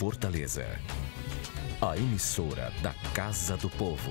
Fortaleza. A emissora da Casa do Povo.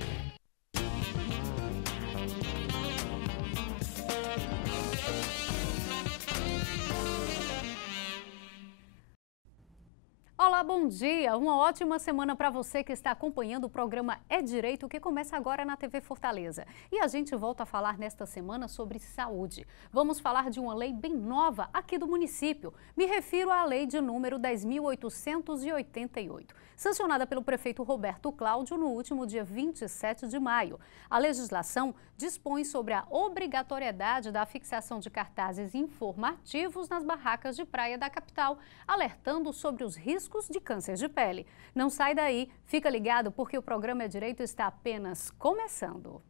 Olá, bom dia! Uma ótima semana para você que está acompanhando o programa É Direito, que começa agora na TV Fortaleza. E a gente volta a falar nesta semana sobre saúde. Vamos falar de uma lei bem nova aqui do município. Me refiro à lei de número 10.888, sancionada pelo prefeito Roberto Cláudio no último dia 27 de maio. A legislação dispõe sobre a obrigatoriedade da fixação de cartazes informativos nas barracas de praia da capital, alertando sobre os riscos de câncer de pele. Não sai daí, fica ligado porque o programa É Direito está apenas começando.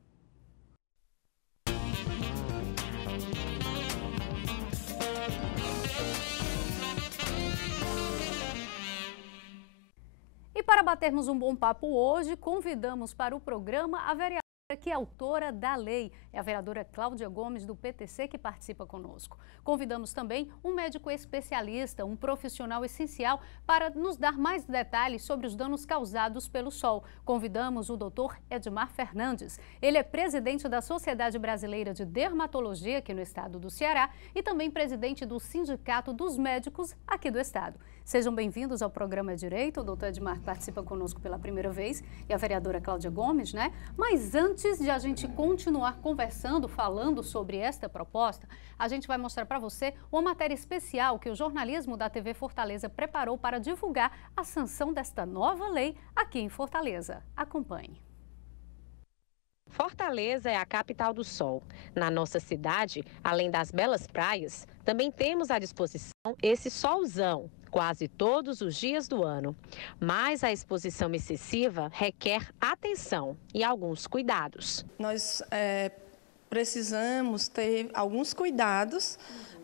E para batermos um bom papo hoje, convidamos para o programa a vereadora que é autora da lei, é a vereadora Cláudia Gomes, do PTC, que participa conosco. Convidamos também um médico especialista, um profissional essencial, para nos dar mais detalhes sobre os danos causados pelo sol. Convidamos o Dr. Edmar Fernandes. Ele é presidente da Sociedade Brasileira de Dermatologia, aqui no estado do Ceará, e também presidente do Sindicato dos Médicos, aqui do estado. Sejam bem-vindos ao programa Direito. O doutor Edmar participa conosco pela primeira vez e a vereadora Cláudia Gomes, né? Mas antes de a gente continuar conversando, falando sobre esta proposta, a gente vai mostrar para você uma matéria especial que o jornalismo da TV Fortaleza preparou para divulgar a sanção desta nova lei aqui em Fortaleza. Acompanhe. Fortaleza é a capital do sol. Na nossa cidade, além das belas praias, também temos à disposição esse solzão, quase todos os dias do ano. Mas a exposição excessiva requer atenção e alguns cuidados. Nós precisamos ter alguns cuidados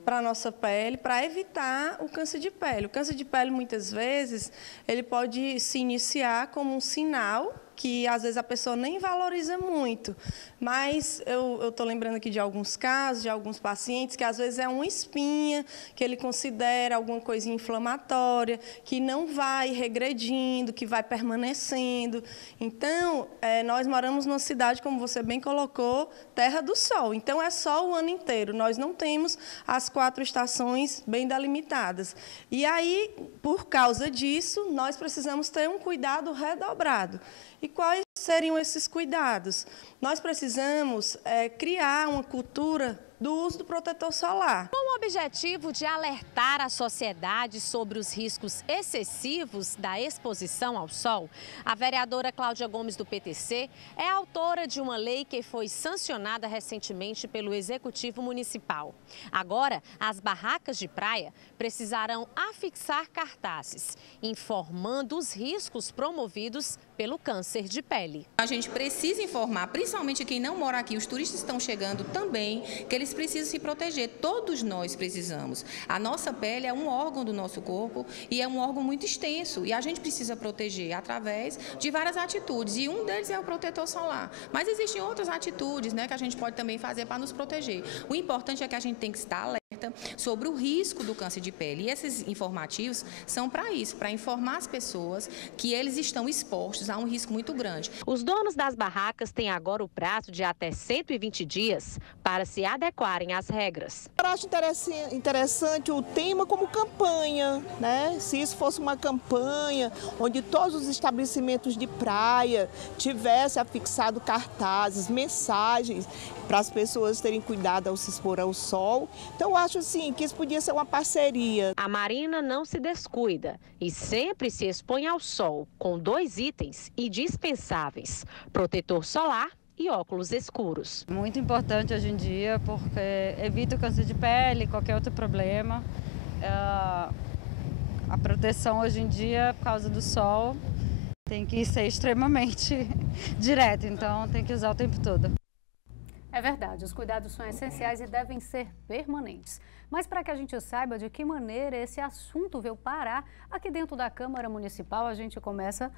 para a nossa pele, para evitar o câncer de pele. O câncer de pele, muitas vezes, ele pode se iniciar como um sinal que às vezes a pessoa nem valoriza muito, mas eu estou lembrando aqui de alguns casos, de alguns pacientes, que às vezes é uma espinha, que ele considera alguma coisa inflamatória, que não vai regredindo, que vai permanecendo. Então, nós moramos numa cidade, como você bem colocou, terra do sol, então é sol o ano inteiro, nós não temos as 4 estações bem delimitadas. E aí, por causa disso, nós precisamos ter um cuidado redobrado. E quais seriam esses cuidados? Nós precisamos criar uma cultura do uso do protetor solar. Com o objetivo de alertar a sociedade sobre os riscos excessivos da exposição ao sol, a vereadora Cláudia Gomes, do PTC, é autora de uma lei que foi sancionada recentemente pelo Executivo Municipal. Agora, as barracas de praia precisarão afixar cartazes, informando os riscos promovidos pelo câncer de pele. A gente precisa informar, principalmente quem não mora aqui, os turistas estão chegando também, que eles precisam se proteger. Todos nós precisamos. A nossa pele é um órgão do nosso corpo e é um órgão muito extenso e a gente precisa proteger através de várias atitudes e um deles é o protetor solar. Mas existem outras atitudes, né, que a gente pode também fazer para nos proteger. O importante é que a gente tem que estar alerta sobre o risco do câncer de pele. E esses informativos são para isso, para informar as pessoas que eles estão expostos a um risco muito grande. Os donos das barracas têm agora o prazo de até 120 dias para se adequarem às regras. Eu acho interessante o tema como campanha, né? Se isso fosse uma campanha onde todos os estabelecimentos de praia tivessem afixado cartazes, mensagens para as pessoas terem cuidado ao se expor ao sol. Então, eu acho assim que isso podia ser uma parceria. A Marina não se descuida e sempre se expõe ao sol com 2 itens indispensáveis: protetor solar e óculos escuros. Muito importante hoje em dia porque evita o câncer de pele, qualquer outro problema. A proteção hoje em dia, por causa do sol, tem que ser extremamente direta, então tem que usar o tempo todo. É verdade, os cuidados são essenciais e devem ser permanentes. Mas para que a gente saiba de que maneira esse assunto veio parar aqui dentro da Câmara Municipal, a gente começa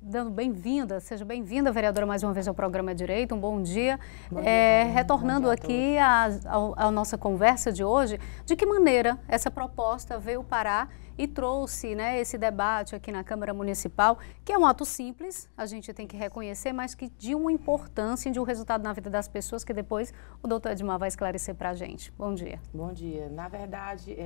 dando bem-vinda. Seja bem-vinda, vereadora, mais uma vez ao programa Direito. Um bom dia. Retornando aqui à nossa conversa de hoje, de que maneira essa proposta veio parar e trouxe, né, esse debate aqui na Câmara Municipal, que é um ato simples, a gente tem que reconhecer, mas que de uma importância e de um resultado na vida das pessoas que depois o doutor Edmar vai esclarecer para a gente. Bom dia. Bom dia. Na verdade,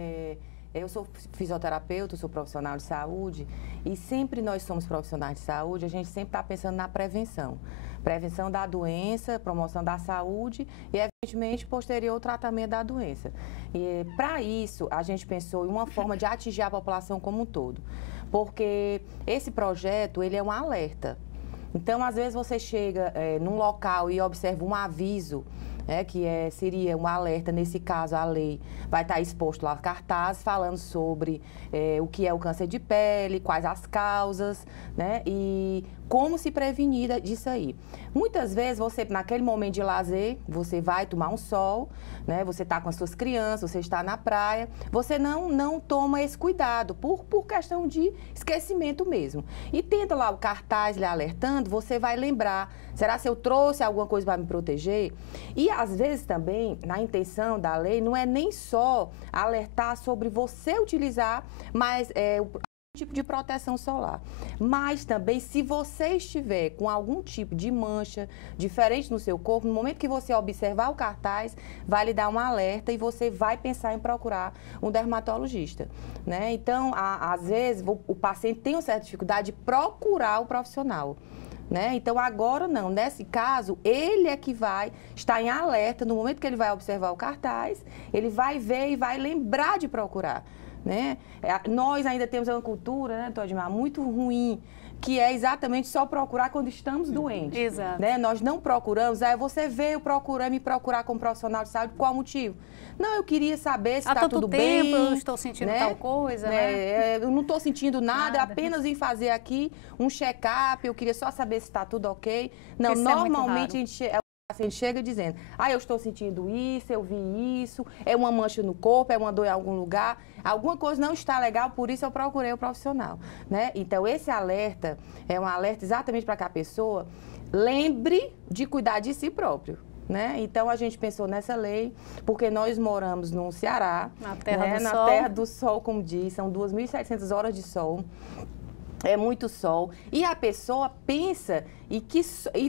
eu sou fisioterapeuta, sou profissional de saúde e sempre nós somos profissionais de saúde, a gente sempre está pensando na prevenção. Prevenção da doença, promoção da saúde e, evidentemente, posterior ao tratamento da doença. E, para isso, a gente pensou em uma forma de atingir a população como um todo. Porque esse projeto, ele é um alerta. Então, às vezes, você chega num local e observa um aviso, seria um alerta, nesse caso, a lei vai estar exposto lá cartaz falando sobre o que é o câncer de pele, quais as causas, né, e como se prevenir disso aí. Muitas vezes, você, naquele momento de lazer, você vai tomar um sol, né, você está com as suas crianças, você está na praia, você não toma esse cuidado, por questão de esquecimento mesmo. E tenta lá o cartaz lhe alertando, você vai lembrar, será que eu trouxe alguma coisa para me proteger? E, às vezes, também, na intenção da lei, não é nem só alertar sobre você utilizar, mas tipo de proteção solar. Mas também, se você estiver com algum tipo de mancha diferente no seu corpo, no momento que você observar o cartaz, vai lhe dar um alerta e você vai pensar em procurar um dermatologista, né? Então, às vezes, o paciente tem uma certa dificuldade de procurar o profissional, né? Então, agora não. Nesse caso, ele é que vai estar em alerta no momento que ele vai observar o cartaz, ele vai ver e vai lembrar de procurar, né? Nós ainda temos uma cultura, né, doutor Edmar, muito ruim, que é exatamente só procurar quando estamos doentes. Exato. Né? Nós não procuramos, você veio me procurar como profissional de saúde, por qual motivo? Não, eu queria saber se está tudo bem. Há tanto tempo eu estou sentindo tal coisa, né? Eu não estou sentindo nada, apenas vim fazer aqui um check-up, eu queria só saber se está tudo ok. Não, normalmente o paciente chega dizendo, eu estou sentindo isso, eu vi isso, é uma mancha no corpo, é uma dor em algum lugar, alguma coisa não está legal, por isso eu procurei o profissional, né? Então, esse alerta é um alerta exatamente para que a pessoa lembre de cuidar de si próprio, né? Então, a gente pensou nessa lei, porque nós moramos no Ceará, na Terra do Sol. Na Terra do Sol, como diz, são 2.700 horas de sol. É muito sol. E a pessoa pensa e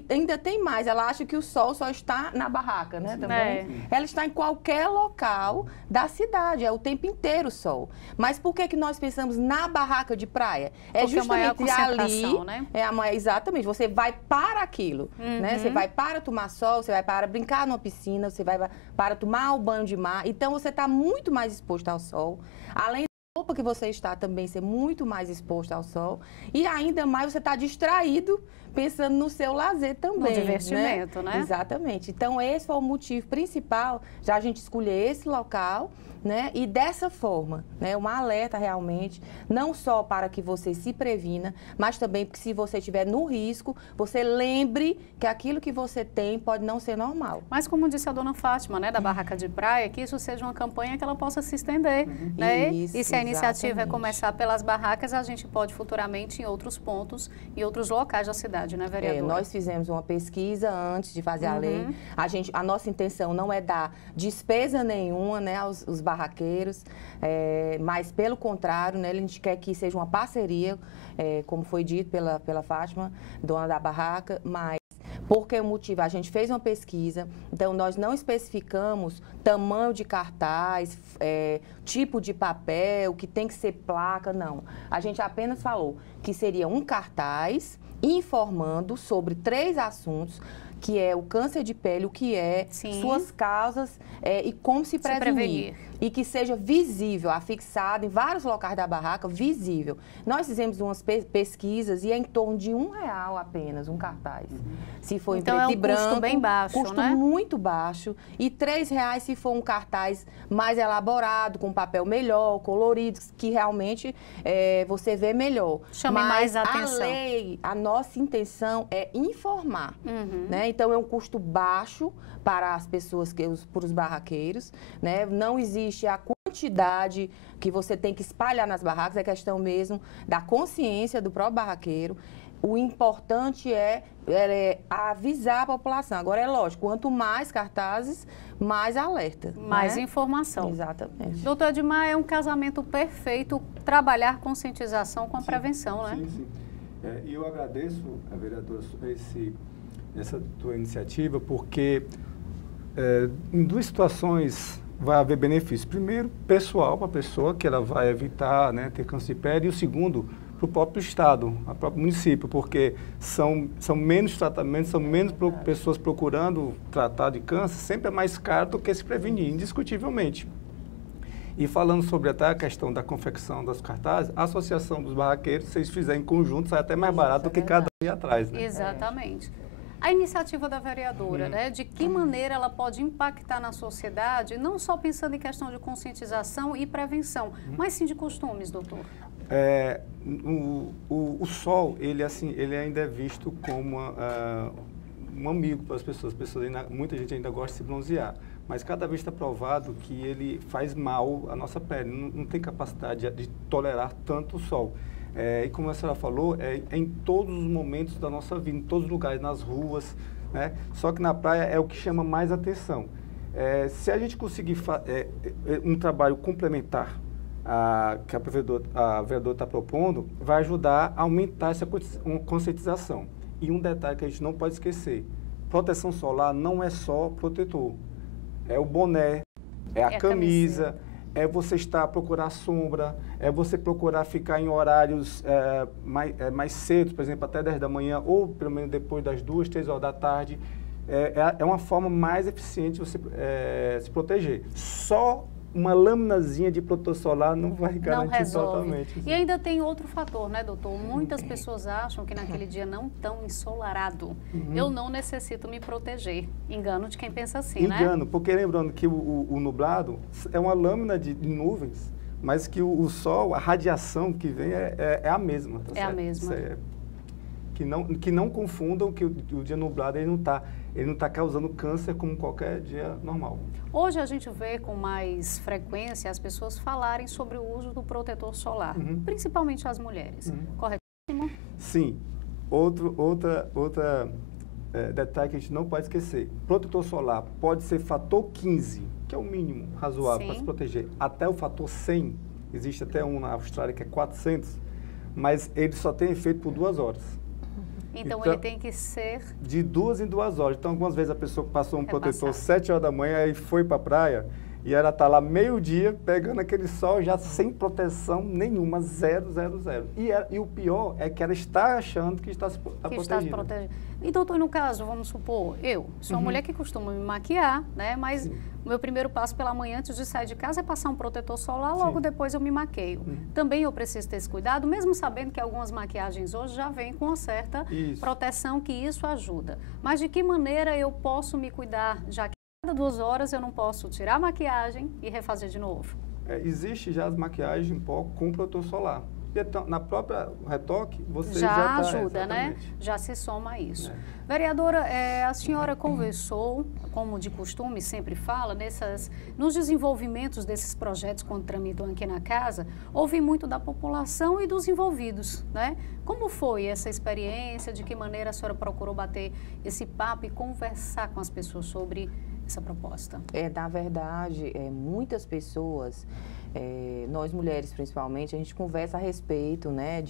ainda tem mais, ela acha que o sol só está na barraca, né? Também. Ela está em qualquer local da cidade, é o tempo inteiro o sol. Mas por que nós pensamos na barraca de praia? Porque justamente ali, né? Exatamente, você vai para aquilo, né? Você vai para tomar sol, você vai para brincar numa piscina, você vai para tomar o banho de mar. Então, você está muito mais exposto ao sol. Além roupa que você está também ser muito mais exposto ao sol e ainda mais você está distraído pensando no seu lazer também. No divertimento, né? Exatamente. Então, esse foi o motivo principal, já a gente escolher esse local, né? E dessa forma, né? Uma alerta realmente, não só para que você se previna, mas também porque se você estiver no risco, você lembre que aquilo que você tem pode não ser normal. Mas como disse a dona Fátima, né, da Barraca de Praia, que isso seja uma campanha que ela possa se estender, né? Isso, e se a iniciativa é começar pelas barracas, a gente pode futuramente em outros pontos e outros locais da cidade, né, vereadora? Nós fizemos uma pesquisa antes de fazer a lei. A nossa intenção não é dar despesa nenhuma, né, aos barraqueiros, mas pelo contrário, né, a gente quer que seja uma parceria, como foi dito pela Fátima, dona da barraca, mas por que motivo? A gente fez uma pesquisa, então nós não especificamos tamanho de cartaz, tipo de papel, que tem que ser placa, não. A gente apenas falou que seria um cartaz informando sobre 3 assuntos, que é o câncer de pele, o que é, suas causas e como se prevenir. e que seja visível, afixado em vários locais da barraca, visível. Nós fizemos umas pesquisas e é em torno de R$1 apenas, um cartaz. Se for então em preto e branco, custo bem baixo, custo né? muito baixo. E R$3 se for um cartaz mais elaborado, com papel melhor, colorido, que realmente você vê melhor. Chame mais a atenção. A nossa intenção é informar, né? Então é um custo baixo para as pessoas, para os barraqueiros, né? Não existe a quantidade que você tem que espalhar nas barracas, é questão mesmo da consciência do próprio barraqueiro. O importante é avisar a população. Agora, é lógico, quanto mais cartazes, mais alerta. Mais informação. Exatamente. Doutor Edmar, é um casamento perfeito trabalhar conscientização com a prevenção, né? Sim, sim. E eu agradeço, a vereadora, essa tua iniciativa, porque em duas situações vai haver benefício. Primeiro, pessoal para a pessoa, que ela vai evitar, né, ter câncer de pele, e o segundo, para o próprio estado, o próprio município, porque são menos tratamentos, são menos pessoas procurando tratar de câncer, sempre é mais caro do que se prevenir, indiscutivelmente. E falando sobre até a questão da confecção das cartazes, a Associação dos Barraqueiros, se vocês fizerem em conjunto, sai até mais barato do que cada um ir atrás, né? Exatamente. A iniciativa da vereadora, né, de que maneira ela pode impactar na sociedade, não só pensando em questão de conscientização e prevenção, mas sim de costumes, doutor? O sol, ele ainda é visto como um amigo para as pessoas. Muita gente ainda gosta de se bronzear, mas cada vez está provado que ele faz mal à nossa pele, não tem capacidade de tolerar tanto o sol. E como a senhora falou, é em todos os momentos da nossa vida, em todos os lugares, nas ruas, né? Só que na praia é o que chama mais atenção. Se a gente conseguir um trabalho complementar que a vereadora está propondo, vai ajudar a aumentar essa conscientização. E um detalhe que a gente não pode esquecer, proteção solar não é só protetor, é o boné, é a camisa, é você procurar sombra, é você procurar ficar em horários mais cedo, por exemplo, até 10 da manhã, ou pelo menos depois das 2, 3 horas da tarde. É uma forma mais eficiente de você se proteger. Só uma laminazinha de protetor solar não vai garantir totalmente. E ainda tem outro fator, né, doutor? Muitas pessoas acham que naquele dia não tão ensolarado, eu não necessito me proteger. Engano de quem pensa assim, né? Engano, porque lembrando que o nublado é uma lâmina de nuvens, mas que o sol, a radiação que vem é a mesma. Tá certo? A mesma. Que não confundam que o dia nublado ele não tá causando câncer como qualquer dia normal. Hoje a gente vê com mais frequência as pessoas falarem sobre o uso do protetor solar, principalmente as mulheres. Corretíssimo? Sim. Outra detalhe que a gente não pode esquecer. Protetor solar pode ser fator 15, que é o mínimo razoável para se proteger, até o fator 100. Existe até um na Austrália que é 400, mas ele só tem efeito por 2 horas. Então, ele tem que ser... De 2 em 2 horas. Então, algumas vezes a pessoa passou um protetor 7 horas da manhã e foi para a praia e ela está lá meio-dia pegando aquele sol já sem proteção nenhuma, 0, 0, 0. E o pior é que ela está achando que está protegida. E, doutor, no caso, vamos supor, eu sou uma mulher que costuma me maquiar, né? Mas o meu primeiro passo pela manhã antes de sair de casa é passar um protetor solar, logo depois eu me maqueio. Também eu preciso ter esse cuidado, mesmo sabendo que algumas maquiagens hoje já vêm com uma certa proteção, que isso ajuda. Mas de que maneira eu posso me cuidar, já que cada 2 horas eu não posso tirar a maquiagem e refazer de novo? Existe já as maquiagens em pó com protetor solar. Na própria retoque, você já ajuda, né? Já se soma a isso. Vereadora, a senhora conversou, como de costume sempre fala, nos desenvolvimentos desses projetos quando tramitam aqui na casa, ouvi muito da população e dos envolvidos, né? Como foi essa experiência? De que maneira a senhora procurou bater esse papo e conversar com as pessoas sobre essa proposta? Na verdade, muitas pessoas... nós mulheres principalmente, a gente conversa a respeito, né,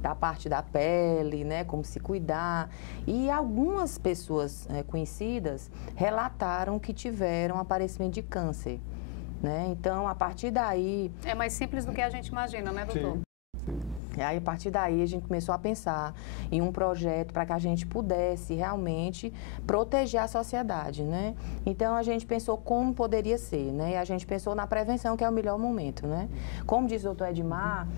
da parte da pele, né, como se cuidar. E algumas pessoas conhecidas relataram que tiveram aparecimento de câncer, né? Então, a partir daí... É mais simples do que a gente imagina, né, doutor? Sim. E aí, a partir daí, a gente começou a pensar em um projeto para que a gente pudesse realmente proteger a sociedade, né? Então, a gente pensou como poderia ser, né? E a gente pensou na prevenção, que é o melhor momento, né? Como diz o doutor Edmar,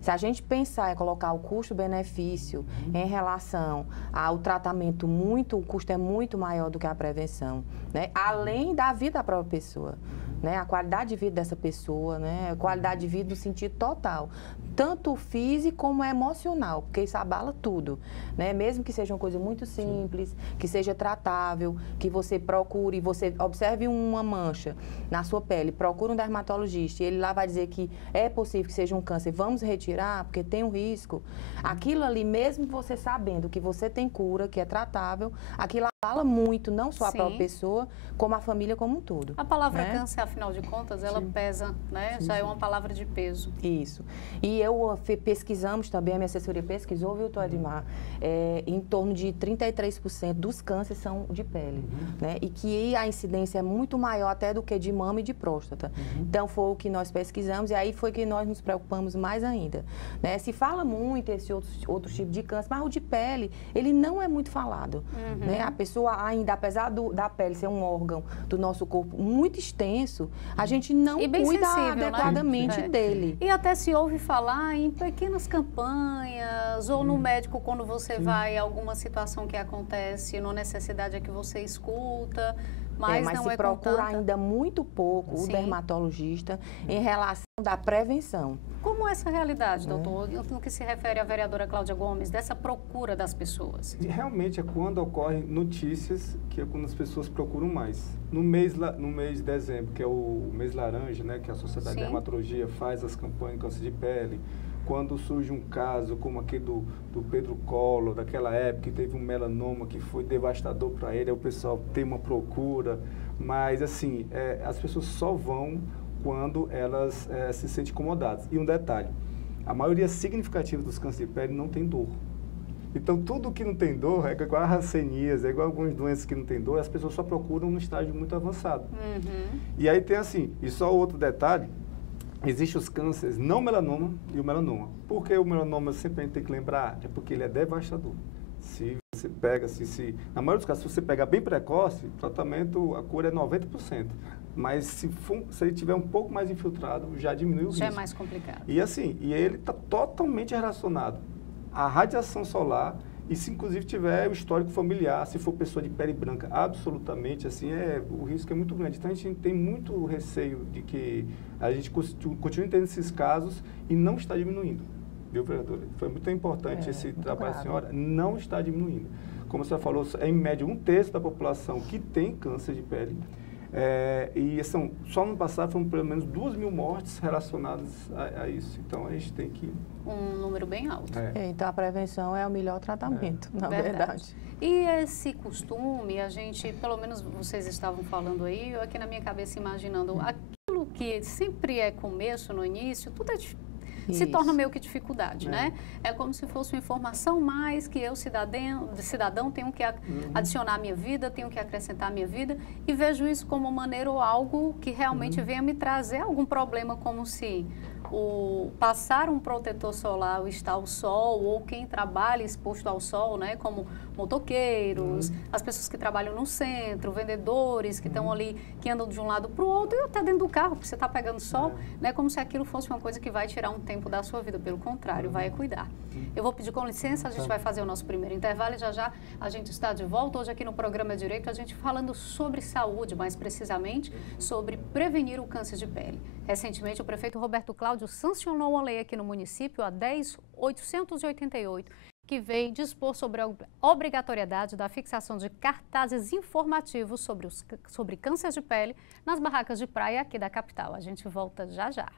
se a gente pensar em colocar o custo-benefício em relação ao tratamento, o custo é muito maior do que a prevenção, né? Além da vida da própria pessoa, né? A qualidade de vida dessa pessoa, né? A qualidade de vida no sentido total, tanto físico como emocional, porque isso abala tudo, né? Mesmo que seja uma coisa muito simples, que seja tratável, que você procure, você observe uma mancha na sua pele, procure um dermatologista e ele lá vai dizer que é possível que seja um câncer, vamos retirar, porque tem um risco. Aquilo ali, mesmo você sabendo que você tem cura, que é tratável, aquilo abala muito, não só a própria pessoa, como a família como um todo. A palavra né? câncer, afinal de contas, ela pesa, né? Já é uma palavra de peso. Isso. E pesquisamos também, a minha assessoria pesquisou, viu, doutor Edmar, em torno de 33% dos cânceres são de pele, né? E que a incidência é muito maior até do que de mama e de próstata. Então, foi o que nós pesquisamos e aí foi que nós nos preocupamos mais ainda, né? Se fala muito esse outro tipo de câncer, mas o de pele, ele não é muito falado, né? A pessoa ainda, apesar da pele ser um órgão do nosso corpo muito extenso, a gente não cuida adequadamente dele. E até se ouve falar em pequenas campanhas, ou no médico quando você vai a alguma situação que acontece, numa necessidade é que você escuta, mas não se procura ainda muito pouco o dermatologista em relação da prevenção. Como é essa realidade, doutor, no que se refere à vereadora Cláudia Gomes, dessa procura das pessoas? Realmente é quando ocorrem notícias que é quando as pessoas procuram mais. No mês de dezembro, que é o mês laranja, né, que a Sociedade de Dermatologia faz as campanhas de câncer de pele, quando surge um caso como aquele do Pedro Collor, daquela época, que teve um melanoma que foi devastador para ele, aí o pessoal tem uma procura, mas assim, as pessoas só vão quando elas se sentem incomodadas. E um detalhe, a maioria significativa dos cânceres de pele não tem dor. Então, tudo que não tem dor, é igual a hanseníase, é igual a algumas doenças que não tem dor, as pessoas só procuram no estágio muito avançado. E aí tem assim, e só outro detalhe, existem os cânceres não melanoma e o melanoma. Por que o melanoma sempre a gente tem que lembrar? É porque ele é devastador. Se você pega, na maioria dos casos, se você pegar bem precoce, o tratamento, a cura é 90%. Mas se ele tiver um pouco mais infiltrado, já diminui o risco. Já é mais complicado. E assim, ele está totalmente relacionado à radiação solar e se inclusive tiver o histórico familiar, se for pessoa de pele branca, absolutamente, assim, o risco é muito grande. Então a gente tem muito receio de que a gente continue tendo esses casos e não está diminuindo. Viu, vereadora? Foi muito importante esse trabalho da senhora, não está diminuindo. Como a senhora falou, é em média 1/3 da população que tem câncer de pele. E só no ano passado foram pelo menos 2.000 mortes relacionadas a isso. Então a gente tem que... Um número bem alto. Então a prevenção é o melhor tratamento, na verdade. E esse costume, a gente, pelo menos vocês estavam falando aí, eu aqui na minha cabeça imaginando, aquilo que sempre é começo, no início, tudo se torna meio que dificuldade, né? É como se fosse uma informação mais que eu, cidadão, tenho que adicionar à minha vida, tenho que acrescentar à minha vida e vejo isso como maneira ou algo que realmente venha me trazer algum problema, como se passar um protetor solar, o estar ao sol, ou quem trabalha exposto ao sol, né, como motoqueiros, as pessoas que trabalham no centro, vendedores que estão ali, que andam de um lado para o outro e até dentro do carro, porque você está pegando sol, né, como se aquilo fosse uma coisa que vai tirar um tempo da sua vida, pelo contrário, vai cuidar. Eu vou pedir com licença, a gente vai fazer o nosso primeiro intervalo e já a gente está de volta. Hoje aqui no programa Direito, a gente falando sobre saúde, mais precisamente sobre prevenir o câncer de pele. Recentemente, o prefeito Roberto Cláudio sancionou uma lei aqui no município, a 10.888, que veio dispor sobre a obrigatoriedade da fixação de cartazes informativos sobre câncer de pele nas barracas de praia aqui da capital. A gente volta já já.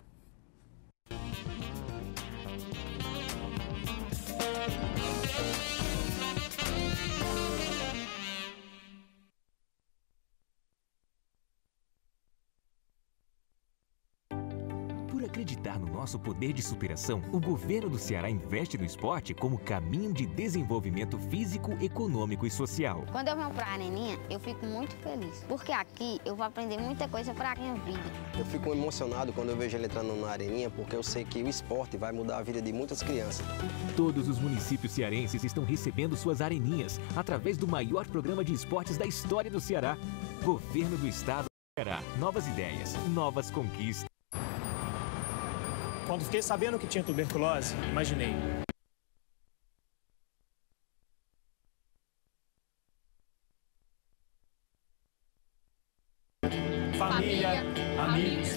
acreditar no nosso poder de superação, o governo do Ceará investe no esporte como caminho de desenvolvimento físico, econômico e social. Quando eu venho para a Areninha, eu fico muito feliz, porque aqui eu vou aprender muita coisa para a minha vida. Eu fico emocionado quando eu vejo ele entrando na Areninha, porque eu sei que o esporte vai mudar a vida de muitas crianças. Todos os municípios cearenses estão recebendo suas areninhas através do maior programa de esportes da história do Ceará. Governo do Estado do Ceará. Novas ideias, novas conquistas. Quando fiquei sabendo que tinha tuberculose, imaginei. Família, amigos,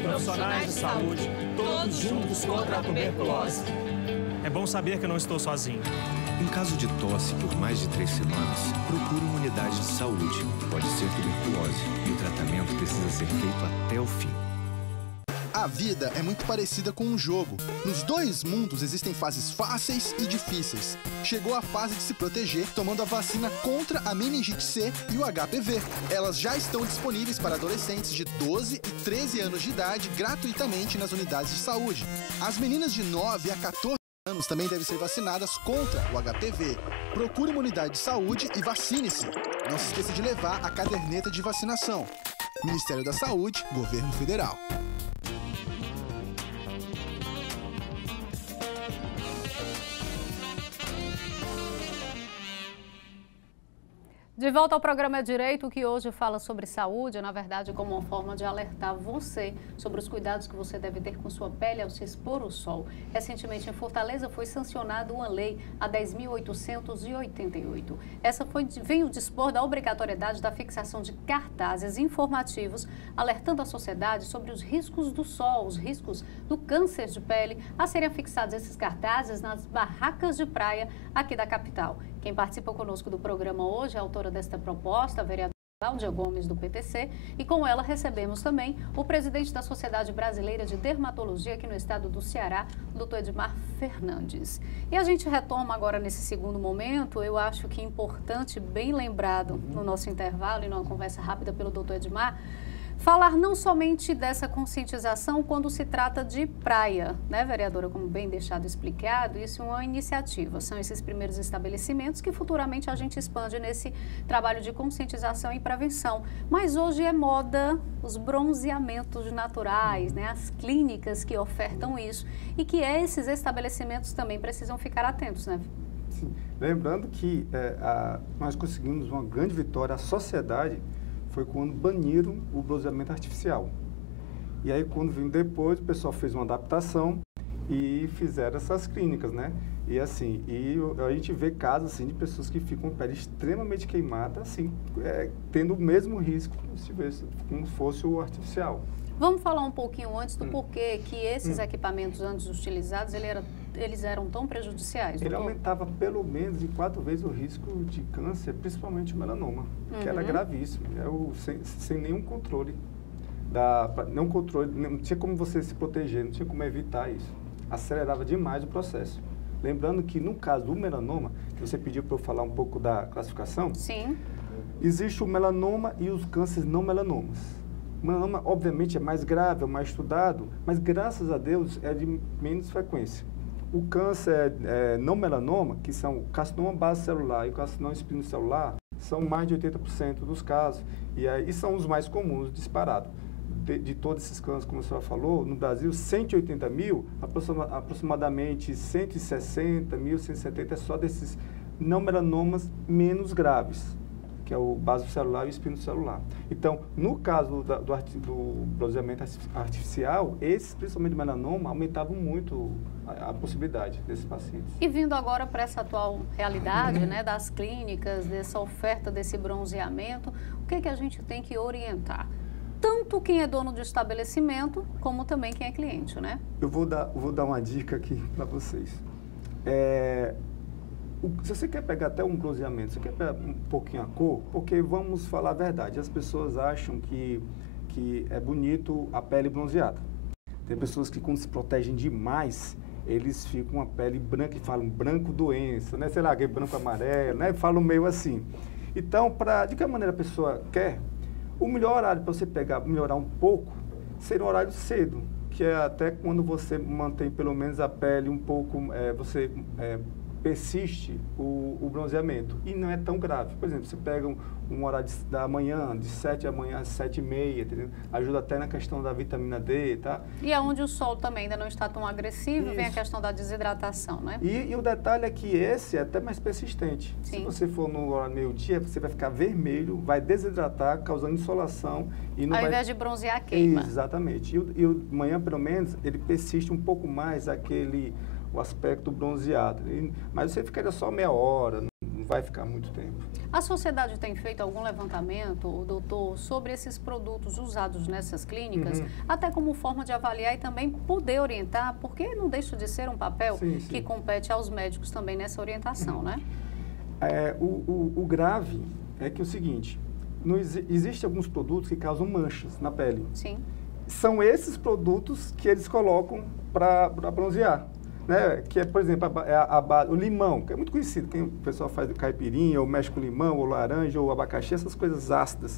profissionais de saúde, todos juntos contra a tuberculose. É bom saber que eu não estou sozinho. Em caso de tosse por mais de 3 semanas, procure uma unidade de saúde. Pode ser tuberculose e o tratamento precisa ser feito até o fim. A vida é muito parecida com um jogo. Nos dois mundos existem fases fáceis e difíceis. Chegou a fase de se proteger tomando a vacina contra a meningite C e o HPV. Elas já estão disponíveis para adolescentes de 12 e 13 anos de idade gratuitamente nas unidades de saúde. As meninas de 9 a 14 anos também devem ser vacinadas contra o HPV. Procure uma unidade de saúde e vacine-se. Não se esqueça de levar a caderneta de vacinação. Ministério da Saúde, Governo Federal. De volta ao programa Direito, que hoje fala sobre saúde, na verdade, como uma forma de alertar você sobre os cuidados que você deve ter com sua pele ao se expor ao sol. Recentemente, em Fortaleza, foi sancionada uma lei, a 10.888. Essa veio dispor da obrigatoriedade da fixação de cartazes informativos, alertando a sociedade sobre os riscos do sol, os riscos do câncer de pele, a serem fixados esses cartazes nas barracas de praia aqui da capital. Quem participa conosco do programa hoje é a autora desta proposta, a vereadora Cláudia Gomes, do PTC, e com ela recebemos também o presidente da Sociedade Brasileira de Dermatologia aqui no estado do Ceará, o doutor Edmar Fernandes. E a gente retoma agora nesse segundo momento, eu acho que é importante, bem lembrado no nosso intervalo e numa conversa rápida pelo doutor Edmar, falar não somente dessa conscientização quando se trata de praia, né, vereadora? Como bem deixado explicado, isso é uma iniciativa. São esses primeiros estabelecimentos que futuramente a gente expande nesse trabalho de conscientização e prevenção. Mas hoje é moda os bronzeamentos naturais, né, as clínicas que ofertam isso e que esses estabelecimentos também precisam ficar atentos, né? Sim. Lembrando que nós conseguimos uma grande vitória, a sociedade foi quando baniram o bronzeamento artificial. E aí, quando vim depois, o pessoal fez uma adaptação e fizeram essas clínicas, né? E assim, a gente vê casos assim, de pessoas que ficam com a pele extremamente queimada, assim, tendo o mesmo risco como se fosse o artificial. Vamos falar um pouquinho antes do porquê que esses equipamentos antes utilizados, eles eram tão prejudiciais, doutor? Ele aumentava pelo menos em 4 vezes o risco de câncer, principalmente o melanoma, que era gravíssimo, sem nenhum controle. Não tinha como você se proteger, não tinha como evitar isso. Acelerava demais o processo. Lembrando que no caso do melanoma, que você pediu para eu falar um pouco da classificação, sim, existe o melanoma e os cânceres não melanomas. O melanoma, obviamente, é mais grave, é mais estudado, mas, graças a Deus, é de menos frequência. O câncer não melanoma, que são o carcinoma base celular e o carcinoma espinocelular, são mais de 80% dos casos, e são os mais comuns, disparados. De todos esses cânceres, como a senhora falou, no Brasil, 180 mil, aproximadamente 160 mil, 170 é só desses não melanomas menos graves, que é o basocelular e o espinocelular. Então, no caso do bronzeamento artificial, esses, principalmente melanoma, aumentavam muito a possibilidade desses pacientes. E vindo agora para essa atual realidade, né, das clínicas, dessa oferta desse bronzeamento, o que a gente tem que orientar? Tanto quem é dono de estabelecimento, como também quem é cliente, né? Eu vou dar uma dica aqui para vocês. Se você quer pegar até um bronzeamento, você quer pegar um pouquinho a cor, porque vamos falar a verdade, as pessoas acham que é bonito a pele bronzeada. Tem pessoas que, quando se protegem demais, eles ficam com a pele branca e falam branco doença, né? Sei lá, aquele branco amarelo, né? Falam meio assim. Então, de que maneira a pessoa quer, o melhor horário para você melhorar um pouco seria um horário cedo. que é até quando você mantém pelo menos a pele um pouco, você persiste o bronzeamento. E não é tão grave. Por exemplo, você pega um horário da manhã, de 7 da manhã às 7h30, entendeu? Ajuda até na questão da vitamina D, tá? E é onde o sol também ainda não está tão agressivo, vem a questão da desidratação, né? E o detalhe é que esse é até mais persistente. Sim. Se você for no horário meio-dia, você vai ficar vermelho, vai desidratar, causando insolação. E não Ao vai... invés de bronzear, queima. Exatamente. E o manhã, pelo menos, ele persiste um pouco mais o aspecto bronzeado. Mas você ficaria só meia hora, não vai ficar muito tempo. A sociedade tem feito algum levantamento, doutor, sobre esses produtos usados nessas clínicas, até como forma de avaliar e também poder orientar, porque não deixa de ser um papel que compete aos médicos também nessa orientação, né? O grave é que é o seguinte, existem alguns produtos que causam manchas na pele. Sim. São esses produtos que eles colocam para bronzear. Né? Que é, por exemplo, o limão, que é muito conhecido. Quem o pessoal faz caipirinha, ou mexe com limão, ou laranja, ou abacaxi, essas coisas ácidas,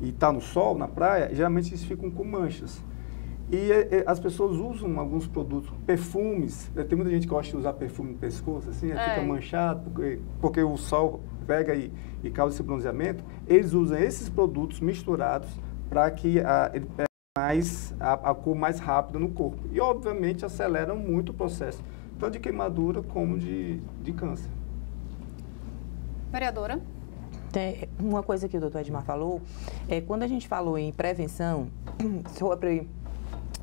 e está no sol, na praia, geralmente eles ficam com manchas. E as pessoas usam alguns produtos, perfumes. Tem muita gente que gosta de usar perfume no pescoço, assim, fica manchado, porque o sol pega e causa esse bronzeamento. Eles usam esses produtos misturados para que ele pegue a cor mais rápida no corpo. E, obviamente, aceleram muito o processo, tanto de queimadura como de câncer. Vereadora? Tem uma coisa que o doutor Edmar falou, quando a gente falou em prevenção, sobre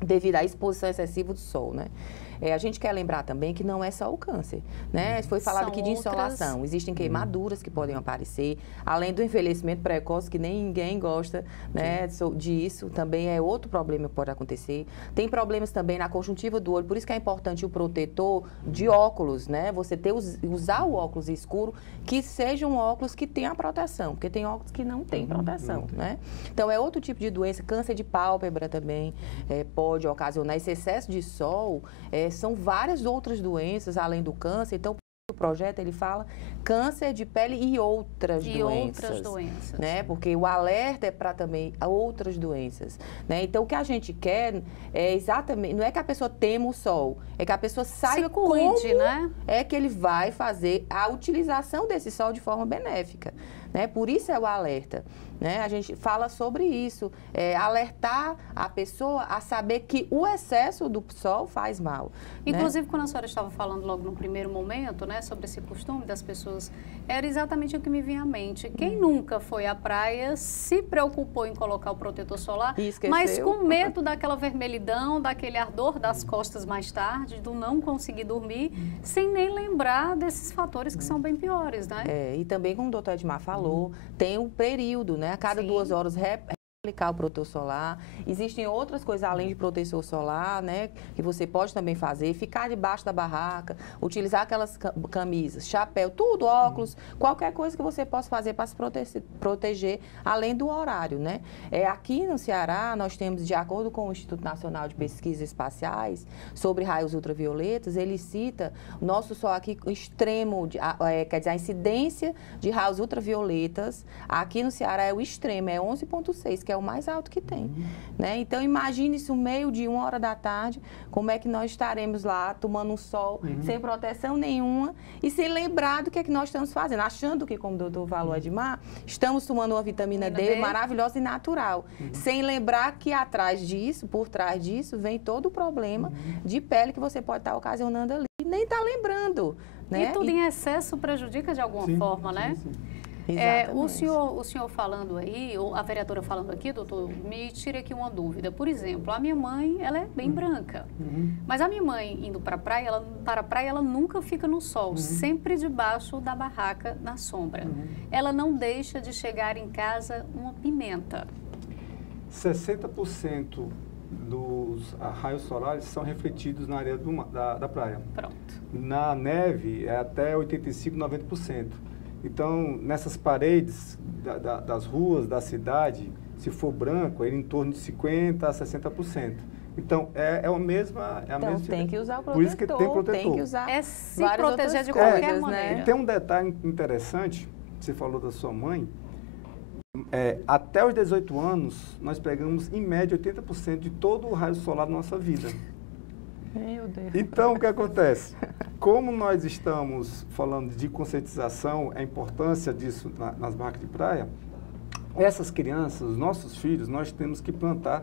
devido à exposição excessiva do sol, né? A gente quer lembrar também que não é só o câncer, né? Foi falado aqui de insolação. Existem queimaduras que podem aparecer, além do envelhecimento precoce, que ninguém gosta, né, disso. Também é outro problema que pode acontecer. Tem problemas também na conjuntiva do olho, por isso que é importante o protetor de óculos, né? Você usar o óculos escuro, que seja um óculos que tenha proteção, porque tem óculos que não tem proteção, né? Então, é outro tipo de doença. Câncer de pálpebra também pode ocasionar esse excesso de sol. São várias outras doenças, além do câncer. Então, o projeto, ele fala câncer de pele e outras doenças. Né? Porque o alerta é para também outras doenças. Né? Então, o que a gente quer é exatamente... Não é que a pessoa tema o sol, é que a pessoa saiba como é que ele vai fazer a utilização desse sol de forma benéfica. Né? Por isso é o alerta. Né? A gente fala sobre isso, alertar a pessoa a saber que o excesso do sol faz mal. Inclusive, né? Quando a senhora estava falando logo no primeiro momento, né, sobre esse costume das pessoas, era exatamente o que me vinha à mente. Quem nunca foi à praia se preocupou em colocar o protetor solar, mas com medo daquela vermelhidão, daquele ardor das costas mais tarde, do não conseguir dormir, sem nem lembrar desses fatores que são bem piores, né? E também, como o doutor Edmar falou, tem um período, né? A cada 2 horas aplicar o protetor solar. Existem outras coisas além de protetor solar, né, que você pode também fazer, ficar debaixo da barraca, utilizar aquelas camisas, chapéu, tudo, óculos, qualquer coisa que você possa fazer para se proteger, além do horário, né. Aqui no Ceará, nós temos, de acordo com o Instituto Nacional de Pesquisas Espaciais, sobre raios ultravioletas, ele cita o nosso sol aqui extremo, quer dizer, a incidência de raios ultravioletas, aqui no Ceará é o extremo, é 11,6, que é o mais alto que tem, né? Então, imagine isso meio-dia, 1h da tarde, como é que nós estaremos lá tomando um sol sem proteção nenhuma e sem lembrar do que é que nós estamos fazendo, achando que, como o doutor falou, Edmar, estamos tomando uma vitamina D maravilhosa e natural, sem lembrar que atrás disso, por trás disso, vem todo o problema de pele que você pode estar ocasionando ali e nem está lembrando, né? E tudo em excesso prejudica de alguma forma, né? O senhor falando aí, ou a vereadora falando aqui, doutor, me tira aqui uma dúvida. Por exemplo, a minha mãe, ela é bem branca, mas a minha mãe indo para a praia, ela nunca fica no sol, sempre debaixo da barraca, na sombra. Ela não deixa de chegar em casa uma pimenta. 60% dos raios solares são refletidos na areia da praia. Pronto. Na neve, é até 85%, 90%. Então, nessas paredes das ruas da cidade, se for branco, é em torno de 50% a 60%. Então, é a mesma... Então, tem que usar o protetor. Por isso que tem protetor. Tem que usar se proteger de qualquer maneira. E tem um detalhe interessante, você falou da sua mãe, Até os 18 anos, nós pegamos, em média, 80% de todo o raio solar da nossa vida. Meu Deus. Então, o que acontece? Como nós estamos falando de conscientização, a importância disso nas barracas de praia, essas crianças, os nossos filhos, nós temos que plantar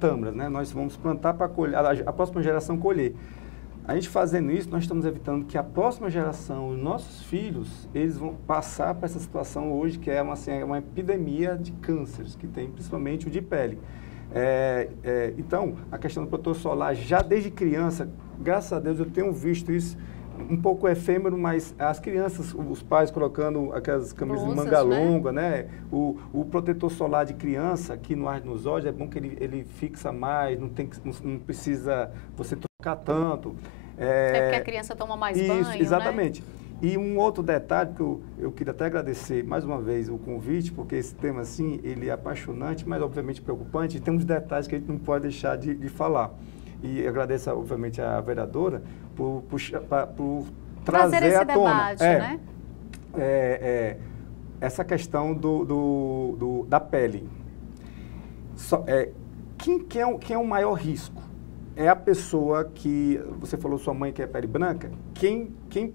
tâmaras, né? Nós vamos plantar para colher, a próxima geração colher. A gente fazendo isso, nós estamos evitando que a próxima geração, os nossos filhos, eles vão passar por essa situação hoje, que é uma epidemia de cânceres, que tem principalmente o de pele. Então, a questão do protetor solar, já desde criança, graças a Deus eu tenho visto isso, um pouco efêmero, mas as crianças, os pais colocando aquelas camisas de manga longa, né? O protetor solar de criança, aqui no ar nos olhos, é bom que ele fixa mais, não precisa você trocar tanto. Porque a criança toma mais banho, exatamente. Né? E um outro detalhe que eu queria até agradecer mais uma vez o convite, porque esse tema, assim, ele é apaixonante, mas obviamente preocupante, e tem uns detalhes que a gente não pode deixar de falar. E agradeço, obviamente, à vereadora por trazer esse à tona debate, né? Essa questão da pele. Quem é o maior risco? É a pessoa que, você falou sua mãe que é pele branca, quem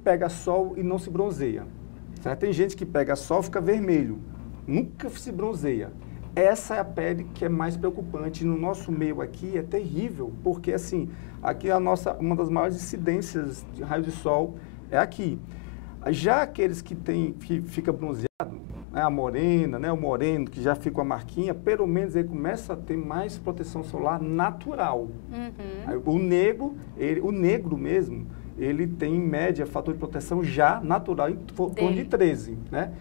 pega sol e não se bronzeia. Certo? Tem gente que pega sol e fica vermelho, nunca se bronzeia. Essa é a pele que é mais preocupante. No nosso meio aqui é terrível, porque assim, aqui uma das maiores incidências de raio de sol é aqui. Já aqueles que fica bronzeado, né, a morena, né, o moreno, que já fica com a marquinha, pelo menos ele começa a ter mais proteção solar natural. Aí, o negro mesmo, ele tem em média fator de proteção já natural, em torno de 13, né?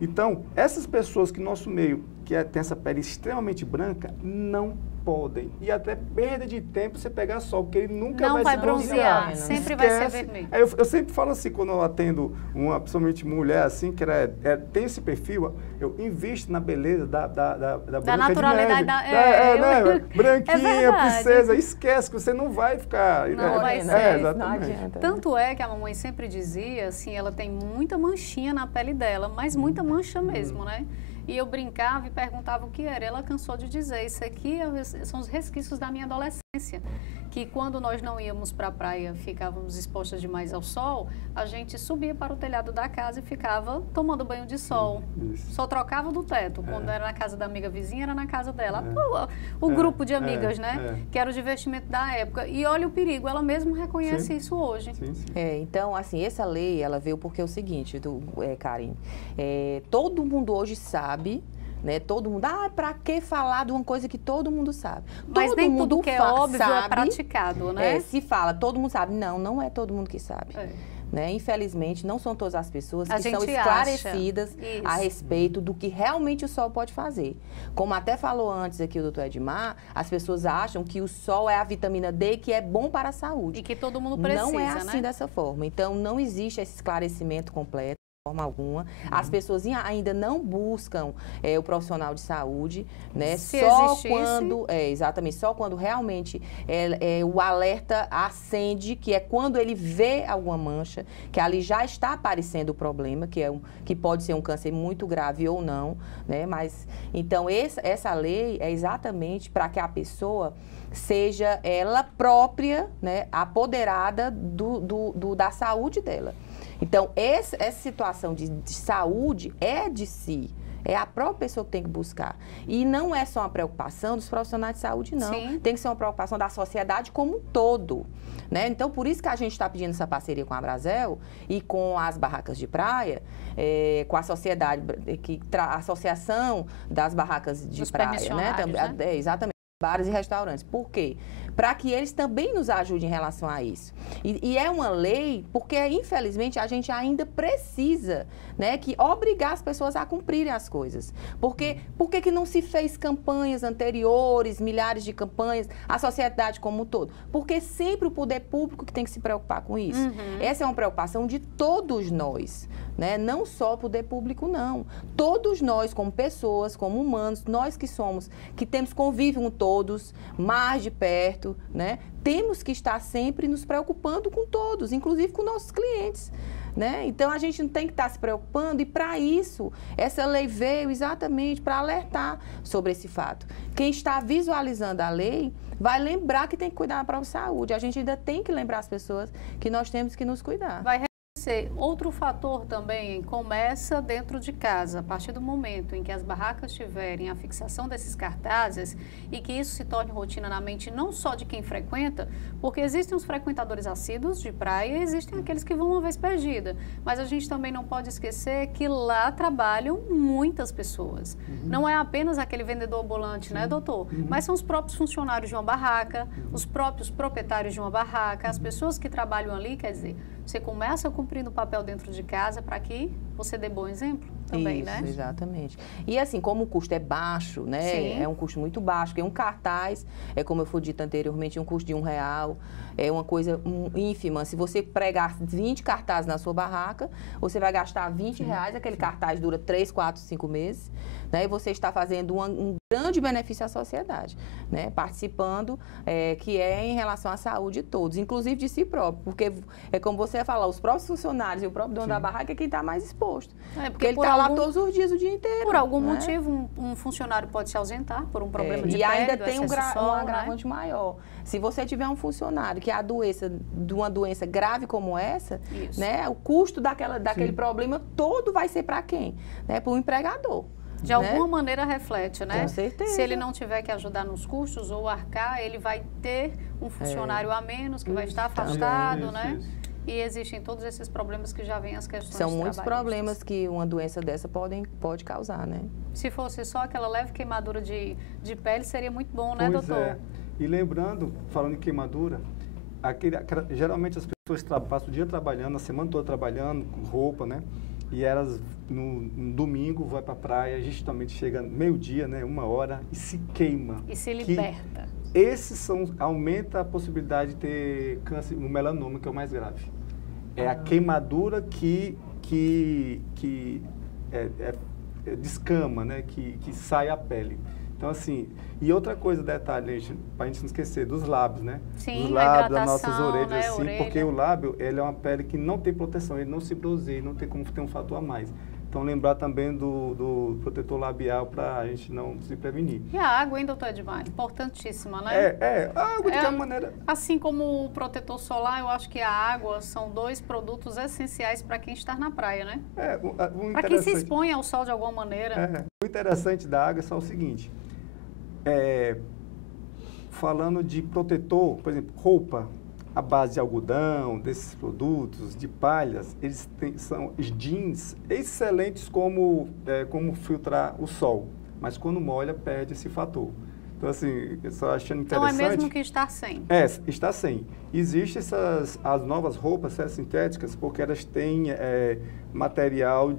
Então, essas pessoas que no nosso meio, tem essa pele extremamente branca, não podem. E até perda de tempo você pegar sol, porque ele nunca vai se bronzear. Sempre vai ser vermelho. Eu sempre falo assim, quando eu atendo principalmente mulher assim, que tem esse perfil, eu invisto na beleza da naturalidade branquinha, princesa, esquece que você não vai ficar... Não vai ser. Não adianta. Tanto é que a mamãe sempre dizia, assim, ela tem muita manchinha na pele dela, mas muita mancha mesmo, né? E eu brincava e perguntava o que era. Ela cansou de dizer, isso aqui são os resquícios da minha adolescência. Que quando nós não íamos para a praia, ficávamos expostas demais ao sol, a gente subia para o telhado da casa e ficava tomando banho de sol. Só trocava do teto. Quando era na casa da amiga vizinha, era na casa dela. O grupo de amigas, né? Que era o divertimento da época. E olha o perigo, ela mesma reconhece isso hoje. Então, assim, essa lei, ela veio porque é o seguinte, Karen, todo mundo hoje sabe, né? Todo mundo, pra que falar de uma coisa que todo mundo sabe? Mas todo nem mundo tudo que é óbvio sabe, é praticado, né? Se fala, todo mundo sabe. Não é todo mundo que sabe. Né? Infelizmente, não são todas as pessoas que são esclarecidas a respeito do que realmente o sol pode fazer. Como até falou antes aqui o doutor Edmar, as pessoas acham que o sol é a vitamina D que é bom para a saúde. E que todo mundo precisa, não é assim, né? Dessa forma. Então, não existe esse esclarecimento completo. Forma alguma. As pessoas ainda não buscam o profissional de saúde, né? Só quando realmente o alerta acende, que é quando ele vê alguma mancha, que ali já está aparecendo o problema, que pode ser um câncer muito grave ou não, né? Mas então essa lei é exatamente para que a pessoa seja ela própria, né, apoderada da saúde dela. Então, essa situação de saúde é de si. É a própria pessoa que tem que buscar. E não é só uma preocupação dos profissionais de saúde, não. Sim. Tem que ser uma preocupação da sociedade como um todo. Né? Então, por isso que a gente está pedindo essa parceria com a Abrazel e com as barracas de praia, com a sociedade, a Associação das Barracas de Praia. Né? Exatamente. Bares e restaurantes. Por quê? Para que eles também nos ajudem em relação a isso. E é uma lei porque, infelizmente, a gente ainda precisa, né, obrigar as pessoas a cumprirem as coisas. Por que não se fez campanhas anteriores, milhares de campanhas, a sociedade como um todo? Porque sempre o poder público que tem que se preocupar com isso. Essa é uma preocupação de todos nós. Né? Não só o poder público, não. Todos nós, como pessoas, como humanos, nós que temos convívio com todos, mais de perto, né? Temos que estar sempre nos preocupando com todos, inclusive com nossos clientes. né? Então, a gente não tem que estar se preocupando, e para isso, essa lei veio exatamente para alertar sobre esse fato. Quem está visualizando a lei vai lembrar que tem que cuidar da própria saúde. A gente ainda tem que lembrar as pessoas que nós temos que nos cuidar. Vai outro fator também começa dentro de casa, a partir do momento em que as barracas tiverem a fixação desses cartazes e que isso se torne rotina na mente não só de quem frequenta, porque existem os frequentadores assíduos de praia e existem aqueles que vão uma vez perdida, mas a gente também não pode esquecer que lá trabalham muitas pessoas. Não é apenas aquele vendedor ambulante, né, doutor? Mas são os próprios funcionários de uma barraca, os próprios proprietários de uma barraca, as pessoas que trabalham ali, quer dizer, você começa cumprindo o papel dentro de casa para que você dê bom exemplo também, isso, né? Exatamente. E assim, como o custo é baixo, né? Sim. É um custo muito baixo, porque um cartaz, como eu fui dito anteriormente, um custo de R$1, é uma coisa ínfima. Se você pregar 20 cartazes na sua barraca, você vai gastar R$20, aquele cartaz dura 3, 4, 5 meses, né? E você está fazendo um grande benefício à sociedade, né? Participando, que é em relação à saúde de todos, inclusive de si próprio, porque é como você falar, os próprios funcionários e o próprio dono da barraca é quem está mais exposto. Porque ele está lá todos os dias, o dia inteiro. Por algum motivo, um funcionário pode se ausentar por um problema de pele, e ainda tem um sol, agravante maior. Se você tiver um funcionário que adoeça de uma doença grave como essa, né, o custo daquele problema todo vai ser para quem? Né, para o empregador. De alguma maneira reflete, né? Com certeza. Se ele não tiver que ajudar nos custos ou arcar, ele vai ter um funcionário a menos que vai estar afastado, né? E existem todos esses problemas que já vêm as questões São muitos problemas que uma doença dessa pode causar, né? Se fosse só aquela leve queimadura de pele, seria muito bom, né, doutor? E lembrando, falando em queimadura, geralmente as pessoas passam o dia trabalhando, a semana toda trabalhando, com roupa, né? E elas, no domingo, vão para a praia, justamente chega meio-dia, né, 1h, e se queima. E se liberta. Aumenta a possibilidade de ter câncer, o melanoma, que é o mais grave. É a queimadura que descama, né, que sai a pele. Então, assim, e outra coisa, detalhe, para a gente não esquecer, dos lábios, né? Sim, dos lábios, das nossas orelhas, né, assim, porque o lábio, ele é uma pele que não tem proteção, ele não se bronzeia, não tem como ter um fator a mais. Então, lembrar também do protetor labial para a gente não se prevenir. E a água, hein, doutor Edmar? Importantíssima, né? A água de qualquer maneira. Assim como o protetor solar, eu acho que a água são 2 produtos essenciais para quem está na praia, né? Para quem se expõe ao sol de alguma maneira. O interessante da água é só o seguinte, falando de protetor, por exemplo, roupa à base de algodão, desses produtos, de palhas, eles são jeans excelentes como filtrar o sol, mas quando molha, perde esse fator. Então, assim, eu só achando interessante... Então, é mesmo que estar sem? Está sem. Existem as novas roupas sintéticas, porque elas têm material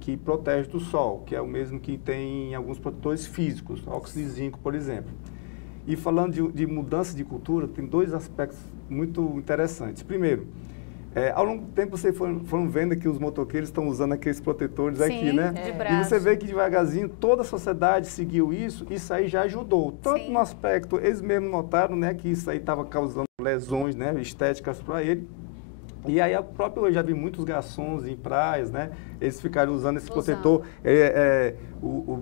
que protege do sol, que é o mesmo que tem em alguns protetores físicos, óxido de zinco, por exemplo. E falando de mudança de cultura, tem 2 aspectos muito interessantes. Primeiro, ao longo do tempo vocês foram vendo que os motoqueiros estão usando aqueles protetores aqui, né? De braço. E você vê que devagarzinho toda a sociedade seguiu isso aí já ajudou. Tanto no aspecto, eles mesmos notaram, né, que isso aí estava causando lesões, né, estéticas para ele. E aí, eu já vi muitos garçons em praias, né? Eles ficaram usando esse protetor.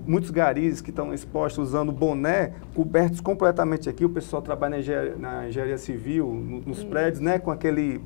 Muitos garis que estão expostos usando boné, cobertos completamente aqui. O pessoal trabalha na engenharia civil, nos prédios, né? Com aquele...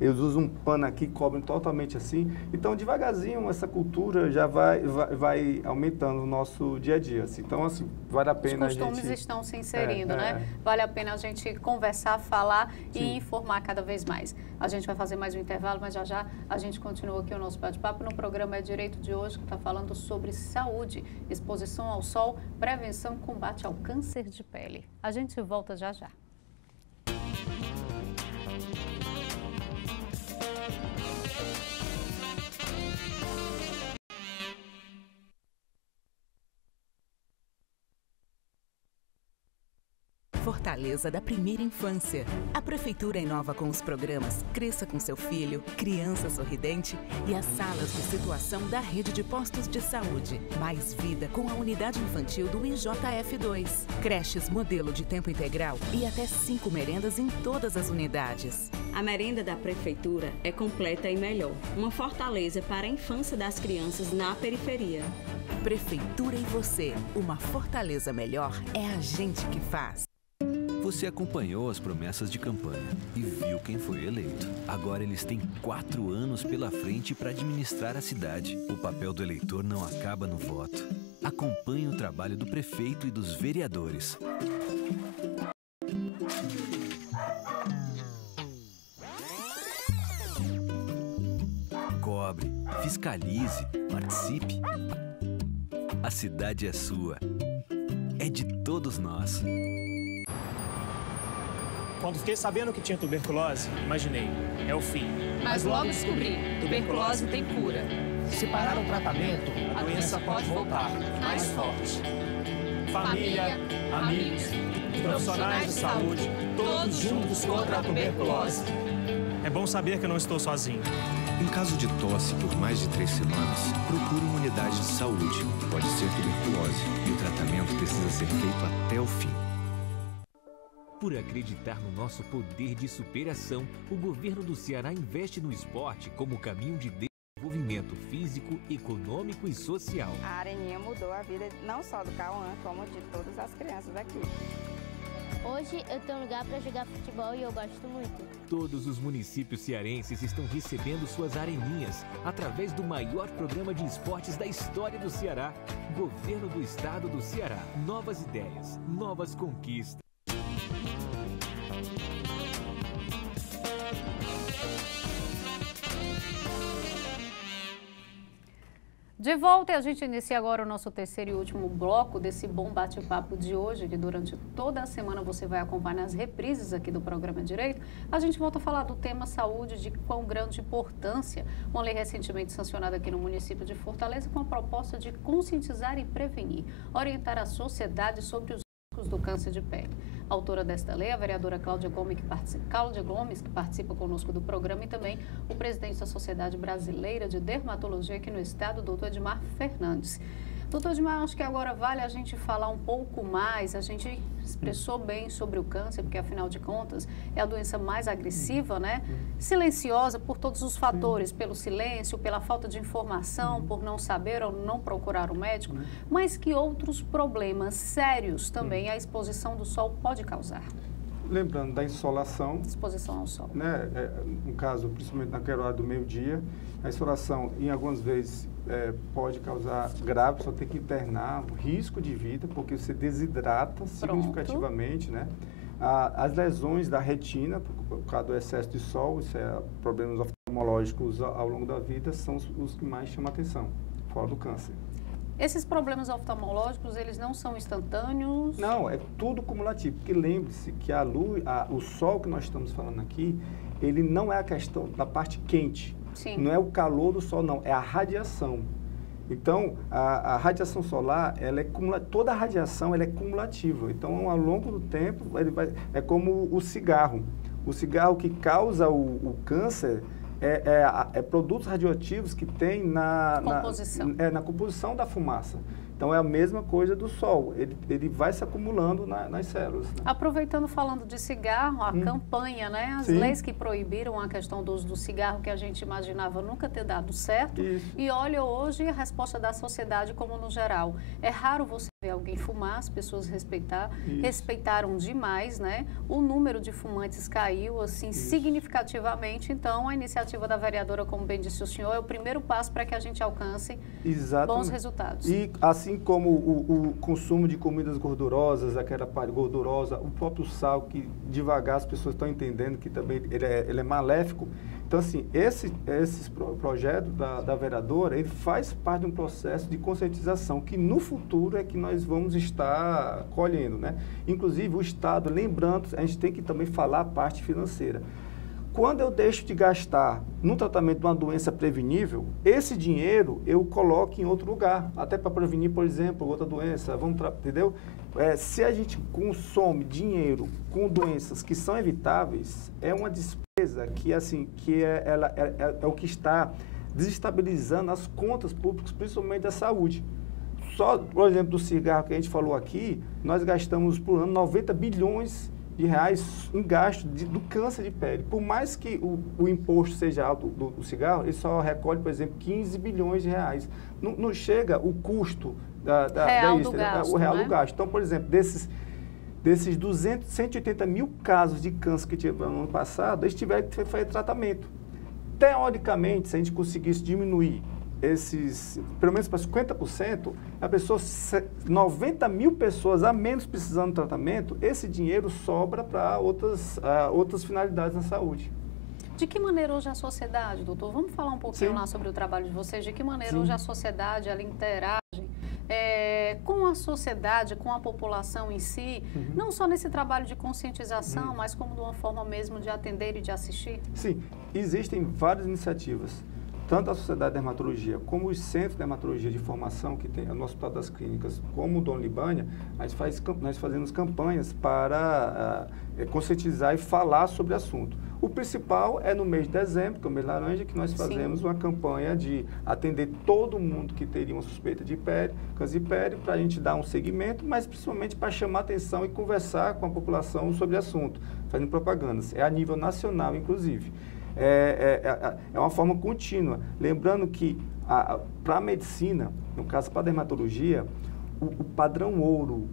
eles usam um pano aqui, cobrem totalmente assim. Então, devagarzinho, essa cultura já vai aumentando no nosso dia a dia. Assim. Então, assim, vale a pena a gente... Os costumes estão se inserindo, né? Vale a pena a gente conversar, falar e informar cada vez mais. A gente vai fazer mais um intervalo, mas já a gente continua aqui o nosso bate-papo no programa É Direito de hoje, que está falando sobre saúde, exposição ao sol, prevenção, combate ao câncer de pele. A gente volta já. fortaleza da primeira infância. A Prefeitura inova com os programas Cresça com seu filho, Criança Sorridente e as salas de situação da rede de postos de saúde. Mais vida com a unidade infantil do IJF2. Creches modelo de tempo integral e até 5 merendas em todas as unidades. A merenda da Prefeitura é completa e melhor. Uma fortaleza para a infância das crianças na periferia. Prefeitura e você. Uma fortaleza melhor é a gente que faz. Você acompanhou as promessas de campanha e viu quem foi eleito. Agora eles têm 4 anos pela frente para administrar a cidade. O papel do eleitor não acaba no voto. Acompanhe o trabalho do prefeito e dos vereadores. Cobre, fiscalize, participe. A cidade é sua. É de todos nós. Quando fiquei sabendo que tinha tuberculose, imaginei, é o fim. Mas logo descobri, tuberculose tem cura. Se parar o tratamento, a doença pode voltar, mais forte. Família, amigos, profissionais de saúde, todos juntos contra a tuberculose. É bom saber que eu não estou sozinho. Em caso de tosse por mais de 3 semanas, procure uma unidade de saúde. Pode ser tuberculose e o tratamento precisa ser feito até o fim. Por acreditar no nosso poder de superação, o governo do Ceará investe no esporte como caminho de desenvolvimento físico, econômico e social. A Areninha mudou a vida não só do Cauã, como de todas as crianças daqui. Hoje eu tenho um lugar para jogar futebol e eu gosto muito. Todos os municípios cearenses estão recebendo suas areninhas através do maior programa de esportes da história do Ceará. Governo do Estado do Ceará. Novas ideias, novas conquistas. De volta, e a gente inicia agora o nosso terceiro e último bloco desse bom bate-papo de hoje, que durante toda a semana você vai acompanhar as reprises aqui do programa Direito. A gente volta a falar do tema saúde, de quão grande importância. Uma lei recentemente sancionada aqui no município de Fortaleza com a proposta de conscientizar e prevenir, orientar a sociedade sobre os riscos do câncer de pele. A autora desta lei, a vereadora Cláudia Gomes, que participa conosco do programa, e também o presidente da Sociedade Brasileira de Dermatologia aqui no estado, doutor Edmar Fernandes. Doutor Edmar, acho que agora vale a gente falar um pouco mais. A gente expressou bem sobre o câncer, porque afinal de contas é a doença mais agressiva, né? Silenciosa por todos os fatores, pelo silêncio, pela falta de informação, por não saber ou não procurar o médico, mas que outros problemas sérios também a exposição do sol pode causar. Lembrando da insolação. Exposição ao sol. Né? No caso, principalmente naquela hora do meio-dia, a insolação, em algumas vezes, pode causar grave, só tem que internar, risco de vida, porque você desidrata significativamente, né? As lesões da retina, por causa do excesso de sol, isso é problemas oftalmológicos ao longo da vida, são os que mais chamam a atenção, fora do câncer. Esses problemas oftalmológicos, eles não são instantâneos? Não, é tudo cumulativo, porque lembre-se que a luz, o sol que nós estamos falando aqui, ele não é a questão da parte quente. Sim. Não é o calor do sol, não, é a radiação. Então, a radiação solar, ela é toda a radiação ela é cumulativa. Então, ao longo do tempo, é como o cigarro. O cigarro que causa o câncer é produtos radioativos que tem na composição da fumaça. Então, é a mesma coisa do sol, ele vai se acumulando nas células. Né? Aproveitando, falando de cigarro, a campanha, né? As leis que proibiram a questão do uso do cigarro, que a gente imaginava nunca ter dado certo. Isso. E olha hoje a resposta da sociedade como no geral. É raro você ver alguém fumar, as pessoas respeitaram demais, né? O número de fumantes caiu, assim, significativamente. Então, a iniciativa da vereadora, como bem disse o senhor, é o primeiro passo para que a gente alcance bons resultados. E, assim como o consumo de comidas gordurosas, aquela parte gordurosa, o próprio sal, que devagar as pessoas estão entendendo que também ele é maléfico. Então, assim, esse projeto da vereadora, ele faz parte de um processo de conscientização que no futuro é que nós vamos estar colhendo, né? Inclusive, o Estado, lembrando, a gente tem que também falar a parte financeira. Quando eu deixo de gastar no tratamento de uma doença prevenível, esse dinheiro eu coloco em outro lugar, até para prevenir, por exemplo, outra doença, entendeu? Se a gente consome dinheiro com doenças que são evitáveis, é uma despesa que, assim, é o que está desestabilizando as contas públicas, principalmente da saúde. Só, por exemplo, do cigarro que a gente falou aqui, nós gastamos por ano 90 bilhões de reais em gasto do câncer de pele. Por mais que o imposto seja alto do cigarro, ele só recolhe, por exemplo, 15 bilhões de reais. Não chega o custo o real do gasto. Então, por exemplo, desses 180 mil casos de câncer que tiveram no ano passado, eles tiveram que fazer tratamento. Teoricamente, se a gente conseguisse diminuir pelo menos para 50%, a pessoa, 90 mil pessoas a menos precisando de tratamento, esse dinheiro sobra para outras finalidades na saúde. De que maneira hoje a sociedade, doutor, vamos falar um pouquinho lá sobre o trabalho de vocês, de que maneira hoje a sociedade ela interage com a sociedade, com a população em si, não só nesse trabalho de conscientização, mas como de uma forma mesmo de atender e de assistir? Sim, existem várias iniciativas. Tanto a Sociedade de Dermatologia como os Centros de Dermatologia de Formação, que tem no Hospital das Clínicas, como o Dom Libânia, nós fazemos campanhas para conscientizar e falar sobre o assunto. O principal é no mês de dezembro, que é o mês laranja, que nós fazemos uma campanha de atender todo mundo que teria uma suspeita de câncer de pele, para a gente dar um segmento, mas principalmente para chamar atenção e conversar com a população sobre o assunto, fazendo propagandas. É a nível nacional, inclusive. É uma forma contínua. Lembrando que para a medicina, no caso para a dermatologia, o padrão ouro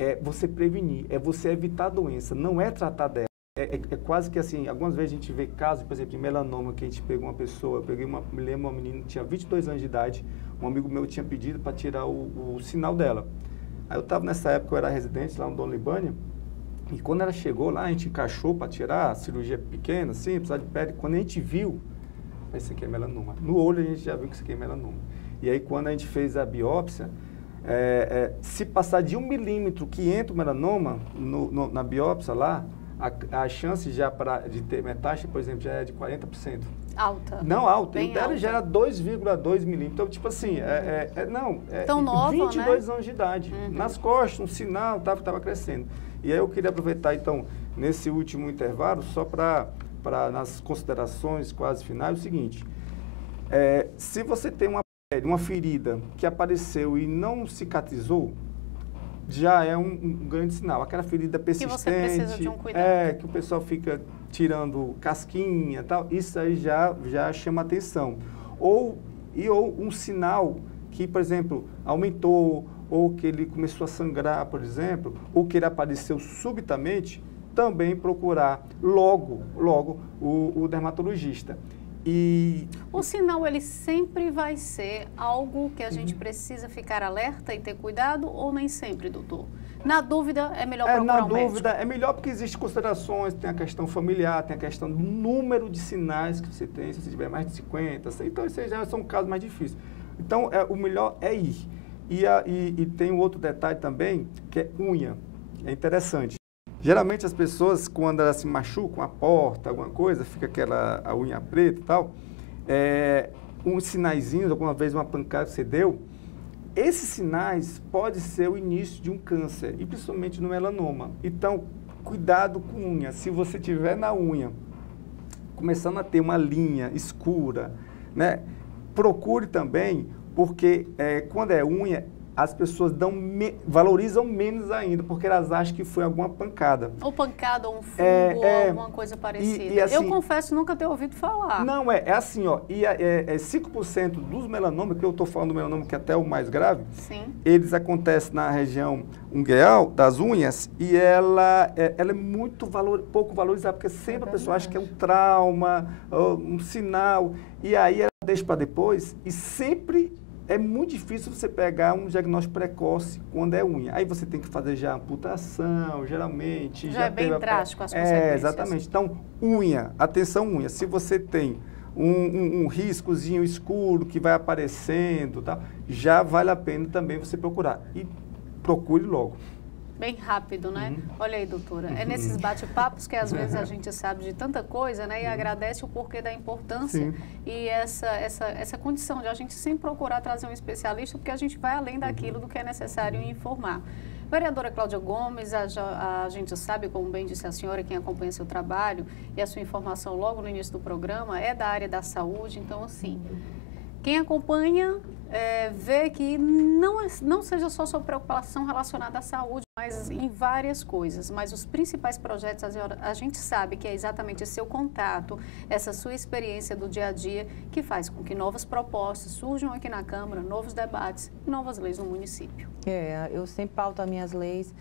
é você prevenir, é você evitar a doença, não é tratar dela. É quase que assim, algumas vezes a gente vê casos, por exemplo, de melanoma, que a gente pegou uma pessoa, me lembro uma menina que tinha 22 anos de idade, um amigo meu tinha pedido para tirar o sinal dela. Aí eu estava nessa época, eu era residente lá no Dom Libânia, e quando ela chegou lá, a gente encaixou para tirar, a cirurgia pequena, assim, precisar de pele. Quando a gente viu, isso aqui é melanoma. No olho a gente já viu que isso aqui é melanoma. E aí quando a gente fez a biópsia, se passar de 1 milímetro que entra o melanoma na biópsia lá, a chance já de ter metástase, por exemplo, já é de 40%. Alta. Não, alta. E o dela já era 2,2 milímetros. Então, tipo assim, tão nova, 22 anos de idade. Nas costas, um sinal, estava crescendo. E aí eu queria aproveitar, então, nesse último intervalo, só para nas considerações quase finais, o seguinte. Se você tem uma ferida que apareceu e não cicatrizou, já é um grande sinal. Aquela ferida persistente, que você precisa de um cuidado. Que o pessoal fica tirando casquinha e tal, isso aí já chama atenção. Ou um sinal que, por exemplo, aumentou, ou que ele começou a sangrar, por exemplo, ou que ele apareceu subitamente, também procurar logo o dermatologista. E o sinal, ele sempre vai ser algo que a gente precisa ficar alerta e ter cuidado, ou nem sempre, doutor? Na dúvida, é melhor procurar um médico? Na dúvida, é melhor porque existem considerações, tem a questão familiar, tem a questão do número de sinais que você tem, se você tiver mais de 50, então esses já são casos mais difíceis. Então, o melhor é ir. E tem um outro detalhe também, que é unha. É interessante. Geralmente as pessoas, quando elas se machucam, a porta, alguma coisa, fica a unha preta e tal, uns sinaizinhos, alguma vez uma pancada que você deu, esses sinais podem ser o início de um câncer, e principalmente no melanoma. Então, cuidado com unha. Se você tiver na unha, começando a ter uma linha escura, né, procure também, porque quando é unha, as pessoas valorizam menos ainda, porque elas acham que foi alguma pancada. Ou pancada, ou um fungo, ou alguma coisa parecida. E assim, eu confesso nunca ter ouvido falar. Não, é assim, ó, 5% dos melanomas, que eu estou falando do melanoma que é até o mais grave, eles acontecem na região ungueal, das unhas, e ela é muito pouco valorizada, porque sempre a pessoa acha que é um trauma, um sinal, e aí ela deixa para depois, e sempre é muito difícil você pegar um diagnóstico precoce quando é unha. Aí você tem que fazer já amputação, geralmente. Já é bem drástico as consequências. Exatamente. Então, unha, atenção unha. Se você tem um riscozinho escuro que vai aparecendo, tá, já vale a pena também você procurar. E procure logo. Bem rápido, né? Olha aí, doutora, é nesses bate-papos que às vezes a gente sabe de tanta coisa, né? E agradece o porquê da importância e essa condição de a gente sempre procurar trazer um especialista, porque a gente vai além daquilo do que é necessário informar. Vereadora Cláudia Gomes, a gente sabe, como bem disse a senhora, quem acompanha seu trabalho e a sua informação logo no início do programa, é da área da saúde, então assim, quem acompanha vê que não seja só sua preocupação relacionada à saúde, mas em várias coisas. Mas os principais projetos, a gente sabe que é exatamente esse seu contato, essa sua experiência do dia a dia, que faz com que novas propostas surjam aqui na Câmara, novos debates e novas leis no município. Eu sempre pauto as minhas leis.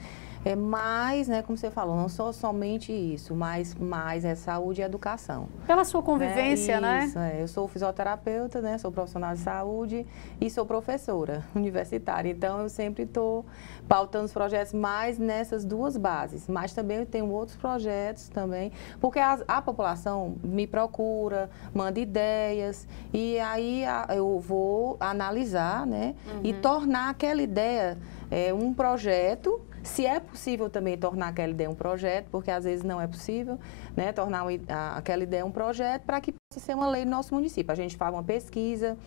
Mais, né, como você falou, não só somente isso, mas mais saúde e educação. Pela sua convivência, né? Isso, eu sou fisioterapeuta, né, sou profissional de saúde e sou professora universitária. Então, eu sempre estou pautando os projetos mais nessas duas bases. Mas também eu tenho outros projetos também, porque a população me procura, manda ideias e aí eu vou analisar, né, e tornar aquela ideia um projeto. Se é possível também tornar aquela ideia um projeto, porque às vezes não é possível, né, tornar aquela ideia um projeto para que possa ser uma lei no nosso município. A gente faz uma pesquisa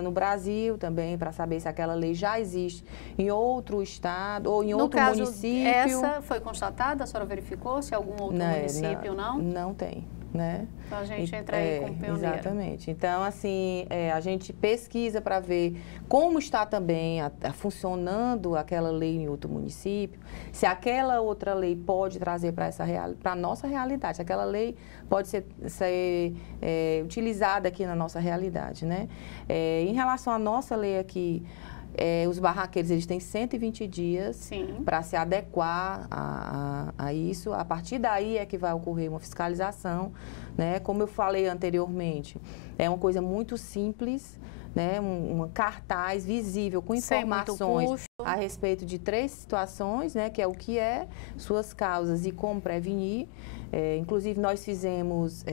no Brasil também, para saber se aquela lei já existe em outro estado ou em outro município. Essa foi constatada? A senhora verificou se algum outro município não? Não tem. Né? Então a gente entra aí como pioneira. Exatamente. Então, assim, a gente pesquisa para ver como está também funcionando aquela lei em outro município, se aquela outra lei pode trazer para a nossa realidade, se aquela lei pode ser utilizada aqui na nossa realidade, né? Em relação à nossa lei aqui, os barraqueiros, eles têm 120 dias para se adequar a isso. A partir daí é que vai ocorrer uma fiscalização, né? Como eu falei anteriormente, é uma coisa muito simples, né? Um cartaz visível com informações a respeito de 3 situações, né? Que é o que é, suas causas e como prevenir. Inclusive, nós fizemos...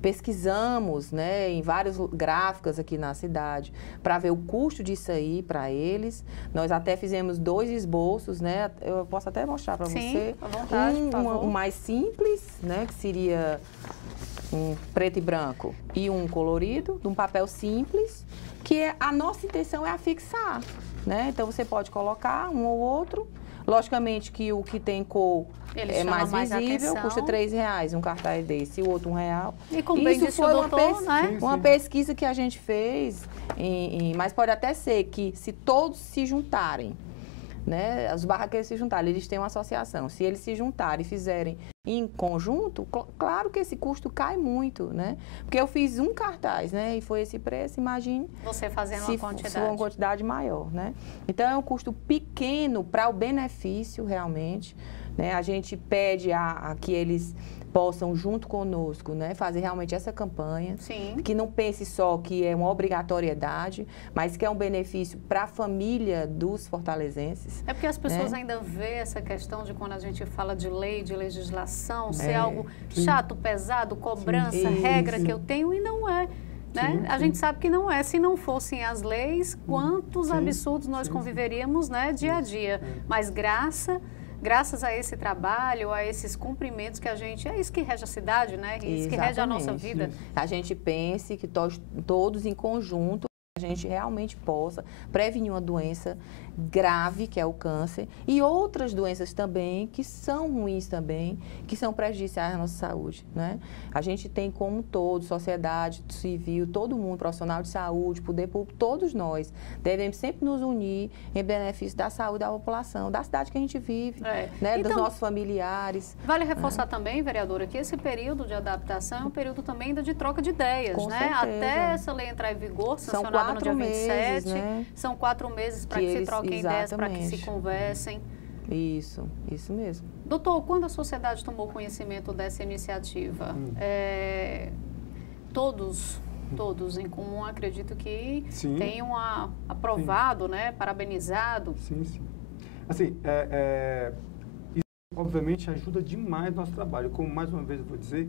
pesquisamos, né, em várias gráficas aqui na cidade para ver o custo disso aí para eles. Nós até fizemos 2 esboços, né? Eu posso até mostrar para você. À vontade, um mais simples, né, que seria um preto e branco, e um colorido, de um papel simples, que a nossa intenção é afixar, né? Então você pode colocar um ou outro. Logicamente que o que tem cor é mais visível, custa R$3 um cartaz desse, e o outro R$1. E como bem disse o doutor, uma pesquisa que a gente fez, mas pode até ser que se todos se juntarem, né, os barraqueiros se juntarem, eles têm uma associação, se eles se juntarem e fizerem em conjunto, claro que esse custo cai muito, né? Porque eu fiz um cartaz, né, e foi esse preço, imagine você fazendo uma quantidade maior, né? Então é um custo pequeno para o benefício realmente, né? A gente pede a que eles possam, junto conosco, né, fazer realmente essa campanha. Que não pense só que é uma obrigatoriedade, mas que é um benefício para a família dos fortalezenses. É porque as pessoas ainda vê essa questão de quando a gente fala de lei, de legislação, ser algo chato, pesado, cobrança, regra que eu tenho, e não é. Né? A gente sabe que não é. Se não fossem as leis, quantos absurdos nós conviveríamos, né, dia a dia. Mas graças a esse trabalho, a esses cumprimentos que a gente... É isso que rege a cidade, né? É isso que rege a nossa vida. A gente pense que todos em conjunto a gente realmente possa prevenir uma doença grave, que é o câncer, e outras doenças também, que são ruins também, que são prejudiciais à nossa saúde, né? A gente tem como todo, sociedade civil, todo mundo, profissional de saúde, poder público, todos nós devemos sempre nos unir em benefício da saúde da população, da cidade que a gente vive, né? Então, dos nossos familiares. Vale reforçar também, vereadora, que esse período de adaptação é um período também ainda de troca de ideias, com né? certeza. Até essa lei entrar em vigor, sancionada no dia 27, né? São 4 meses para que se troquem ideias, para que se conversem. Isso mesmo. Doutor, quando a sociedade tomou conhecimento dessa iniciativa, todos em comum, acredito que tenham aprovado, né, parabenizado. Sim. Assim, isso obviamente ajuda demais no nosso trabalho. Como mais uma vez eu vou dizer,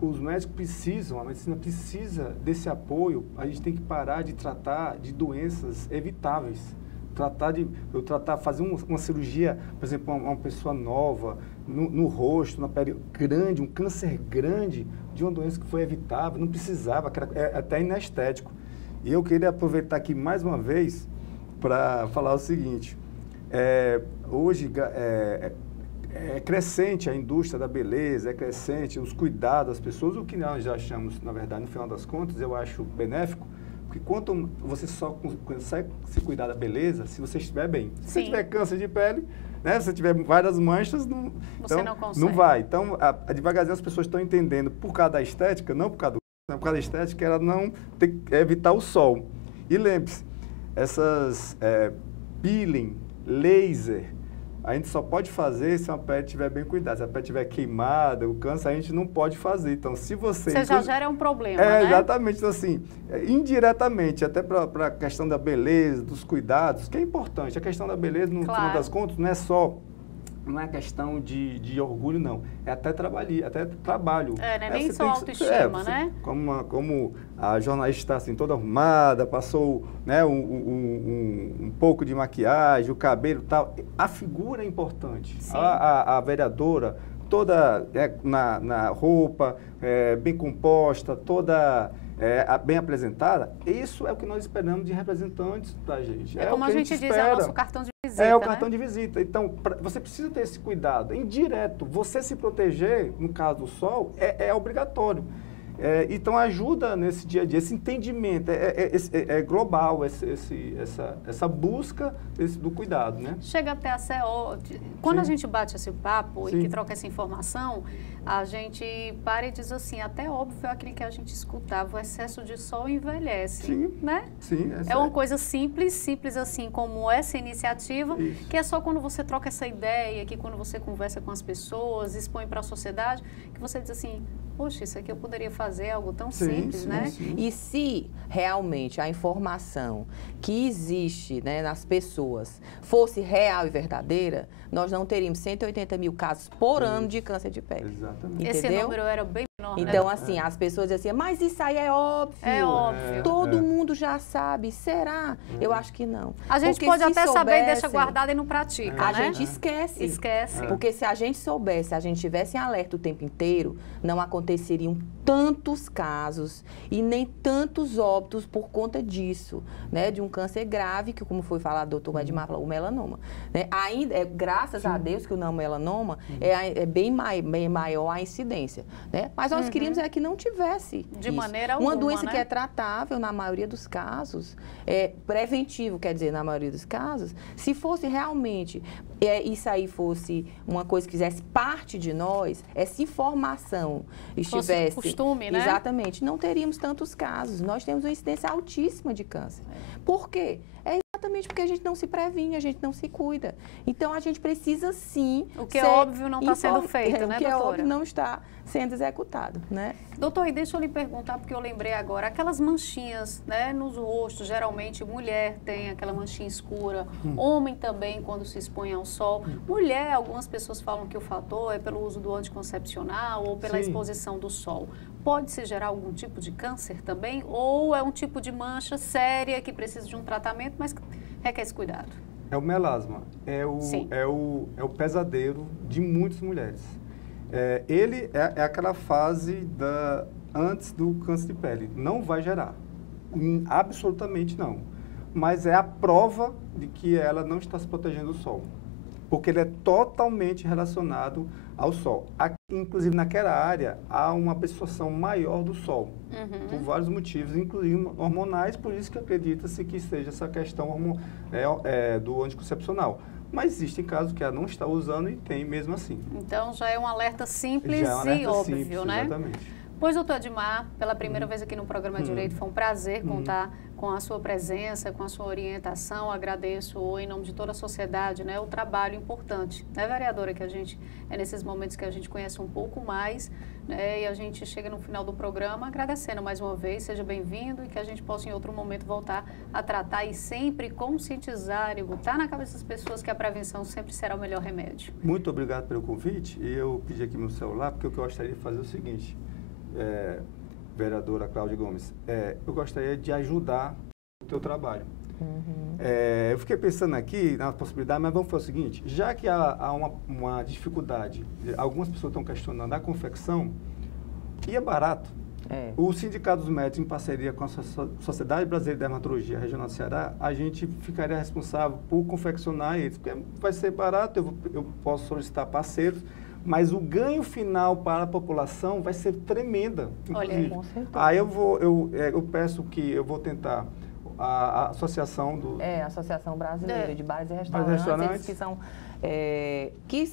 os médicos precisam, a medicina precisa desse apoio. A gente tem que parar de tratar de doenças evitáveis. fazer uma cirurgia, por exemplo, uma pessoa nova, no rosto, na pele grande, um câncer grande, de uma doença que foi evitável, não precisava, que era até inestético. E eu queria aproveitar aqui mais uma vez para falar o seguinte, hoje é crescente a indústria da beleza, é crescente os cuidados das pessoas, o que nós já achamos, na verdade, no final das contas, eu acho benéfico, porque quanto você só consegue se cuidar da beleza se você estiver bem. Se você tiver câncer de pele, né, se você tiver várias manchas, você não consegue. Não vai. Então, devagarzinho as pessoas estão entendendo, por causa da estética, não por causa por causa da estética, ela não tem que evitar o sol. E lembre-se, essas peeling, laser, a gente só pode fazer se a pele estiver bem cuidada. Se a pele estiver queimada, o câncer, a gente não pode fazer. Então, se você... Você já gera um problema, né? Exatamente. Então, assim, indiretamente, até para a questão da beleza, dos cuidados, que é importante. A questão da beleza, no final das contas, não é questão de orgulho, não. É até trabalho. Não é nem só autoestima, né? Como a jornalista está assim, toda arrumada, passou, né, um pouco de maquiagem, o cabelo e tal. A figura é importante. A vereadora, toda na roupa, bem composta, toda... bem apresentada, isso é o que nós esperamos de representantes da gente. É como a gente diz, é o nosso cartão de visita, É o cartão de visita. Então, você precisa ter esse cuidado. Indireto, você se proteger, no caso do sol, é obrigatório. Então, ajuda nesse dia a dia, esse entendimento, é global, essa busca do cuidado, né? Chega até a ser... Quando a gente bate esse papo e que troca essa informação, a gente para e diz assim, até óbvio aquilo que a gente escutava, o excesso de sol envelhece, né? Sim, é uma coisa simples assim como essa iniciativa, que é só quando você troca essa ideia, que quando você conversa com as pessoas, expõe para a sociedade, que você diz assim, poxa, isso aqui eu poderia fazer algo tão simples, né? E se realmente a informação que existe, né, nas pessoas fosse real e verdadeira, nós não teríamos 180 mil casos por ano de câncer de pele. Exatamente. Esse número era bem menor, então, né? assim, as pessoas dizem assim, mas isso aí é óbvio. É óbvio. Todo mundo já sabe. Será? Eu acho que não. A gente pode até saber e deixa guardado e não pratica, A né? gente esquece. Esquece. Porque se a gente soubesse, se a gente tivesse em alerta o tempo inteiro, não aconteceriam tantos casos e nem tantos óbitos por conta disso, né? De um câncer grave, que como foi falado, o doutor Edmar falou, o melanoma. Né? Ainda, graças a Deus que o não melanoma é bem maior a incidência, né? Mas nós queríamos que não tivesse de maneira alguma, uma doença, né? que é tratável na maioria dos casos, preventivo, quer dizer, na maioria dos casos, se fosse realmente... isso aí fosse uma coisa que fizesse parte de nós, essa informação estivesse... Fosse costume, né? Exatamente. Não teríamos tantos casos. Nós temos uma incidência altíssima de câncer. Por quê? Exatamente porque a gente não se previne, a gente não se cuida. Então, a gente precisa sim... O que é óbvio não está sendo feito, né, doutora? O que é óbvio não está sendo executado, né? Doutor, e deixa eu lhe perguntar, porque eu lembrei agora, aquelas manchinhas, né, nos rostos, geralmente mulher tem aquela manchinha escura, homem também quando se expõe ao sol. Mulher, algumas pessoas falam que o fator é pelo uso do anticoncepcional ou pela exposição do sol. Pode-se gerar algum tipo de câncer também? Ou é um tipo de mancha séria que precisa de um tratamento, mas requer esse cuidado? É o melasma, é o pesadelo de muitas mulheres. Ele é aquela fase antes do câncer de pele. Não vai gerar, absolutamente não. Mas é a prova de que ela não está se protegendo do sol. Porque ele é totalmente relacionado ao sol. Aqui, inclusive, naquela área, há uma absorção maior do sol, por vários motivos, inclusive hormonais, por isso que acredita-se que seja essa questão do anticoncepcional. Mas existem casos que ela não está usando e tem mesmo assim. Então, já é um alerta simples e óbvio, né? Exatamente. Pois, doutor Edmar, pela primeira vez aqui no programa Direito, foi um prazer contar com a sua presença, com a sua orientação. Agradeço em nome de toda a sociedade, né, o trabalho importante, né, vereadora, que a gente, nesses momentos que a gente conhece um pouco mais, né, e a gente chega no final do programa agradecendo mais uma vez, seja bem-vindo e que a gente possa em outro momento voltar a tratar e sempre conscientizar e botar na cabeça das pessoas que a prevenção sempre será o melhor remédio. Muito obrigado pelo convite e eu pedi aqui meu celular porque o que eu gostaria de fazer é o seguinte, vereadora Cláudia Gomes, eu gostaria de ajudar o teu trabalho. Eu fiquei pensando aqui na possibilidade, mas vamos fazer o seguinte, já que há uma dificuldade, algumas pessoas estão questionando a confecção, e é barato. O Sindicato dos Médicos, em parceria com a Sociedade Brasileira de Dermatologia Regional do Ceará, a gente ficaria responsável por confeccionar eles, porque vai ser barato, eu posso solicitar parceiros, mas o ganho final para a população vai ser tremenda. Olha aí, com certeza. Aí eu peço que eu vou tentar a associação do... a Associação Brasileira de Bares e Restaurantes, eles que são...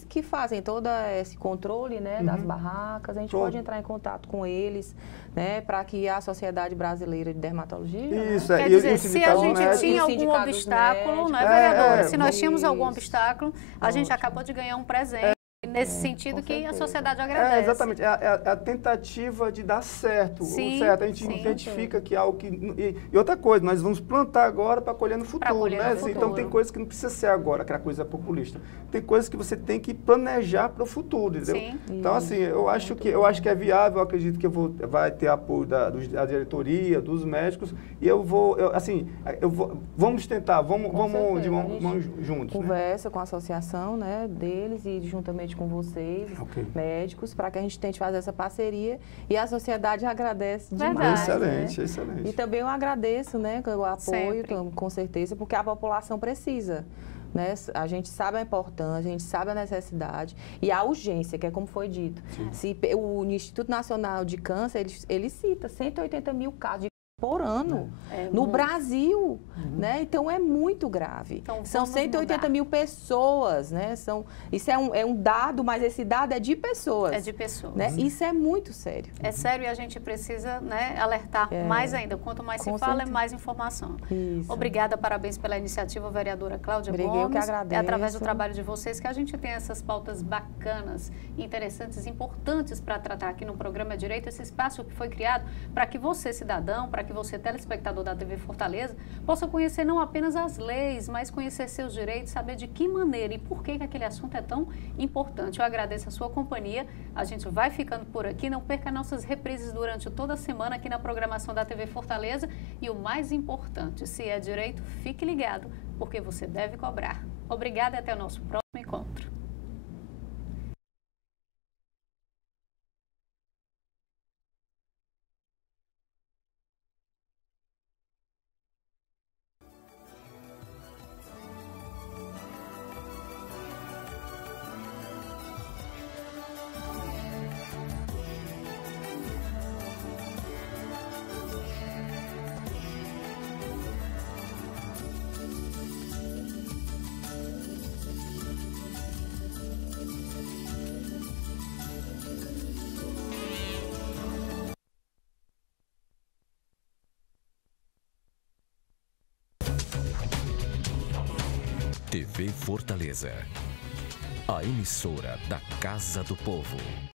que fazem todo esse controle, né, das barracas. A gente pode entrar em contato com eles, né, para que a Sociedade Brasileira de Dermatologia... Isso, quer dizer, se a gente tinha algum obstáculo, não é, vereadora? Se nós tínhamos algum obstáculo, a gente acabou de ganhar um presente. Nesse sentido que a sociedade agradece. Exatamente, é a tentativa de dar certo. Sim, certo. A gente identifica que é algo que... E outra coisa, nós vamos plantar agora para colher no futuro, né? Então tem coisas que não precisa ser agora, aquela coisa populista. Tem coisas que você tem que planejar para o futuro, entendeu? Sim. Então, assim, eu acho que é viável, eu acredito que vai ter apoio da diretoria, dos médicos, e vamos tentar, vamos juntos. Conversa com a associação, né, deles e juntamente com vocês, médicos, para que a gente tente fazer essa parceria, e a sociedade agradece demais. Excelente, né? Excelente. E também eu agradeço, né, o apoio, com certeza, porque a população precisa. Né? A gente sabe a importância, a gente sabe a necessidade e a urgência, que é como foi dito. O Instituto Nacional de Câncer, ele cita 180 mil casos de por ano no Brasil, né? Então é muito grave. Então, são 180 mil pessoas, né? Isso é um dado, mas esse dado é de pessoas. É de pessoas. Né? Isso é muito sério. É sério, e a gente precisa, né, alertar mais ainda. Quanto mais se fala, é mais informação. Isso. Obrigada, parabéns pela iniciativa, vereadora Cláudia Gomes. Eu que agradeço. É através do trabalho de vocês que a gente tem essas pautas bacanas, interessantes, importantes para tratar aqui no programa Direito, esse espaço que foi criado para que você, cidadão, para que você, telespectador da TV Fortaleza, possa conhecer não apenas as leis, mas conhecer seus direitos, saber de que maneira e por que aquele assunto é tão importante. Eu agradeço a sua companhia, a gente vai ficando por aqui, não perca nossas reprises durante toda a semana aqui na programação da TV Fortaleza e o mais importante, se é direito, fique ligado, porque você deve cobrar. Obrigada e até o nosso próximo encontro. TV Fortaleza, a emissora da Casa do Povo.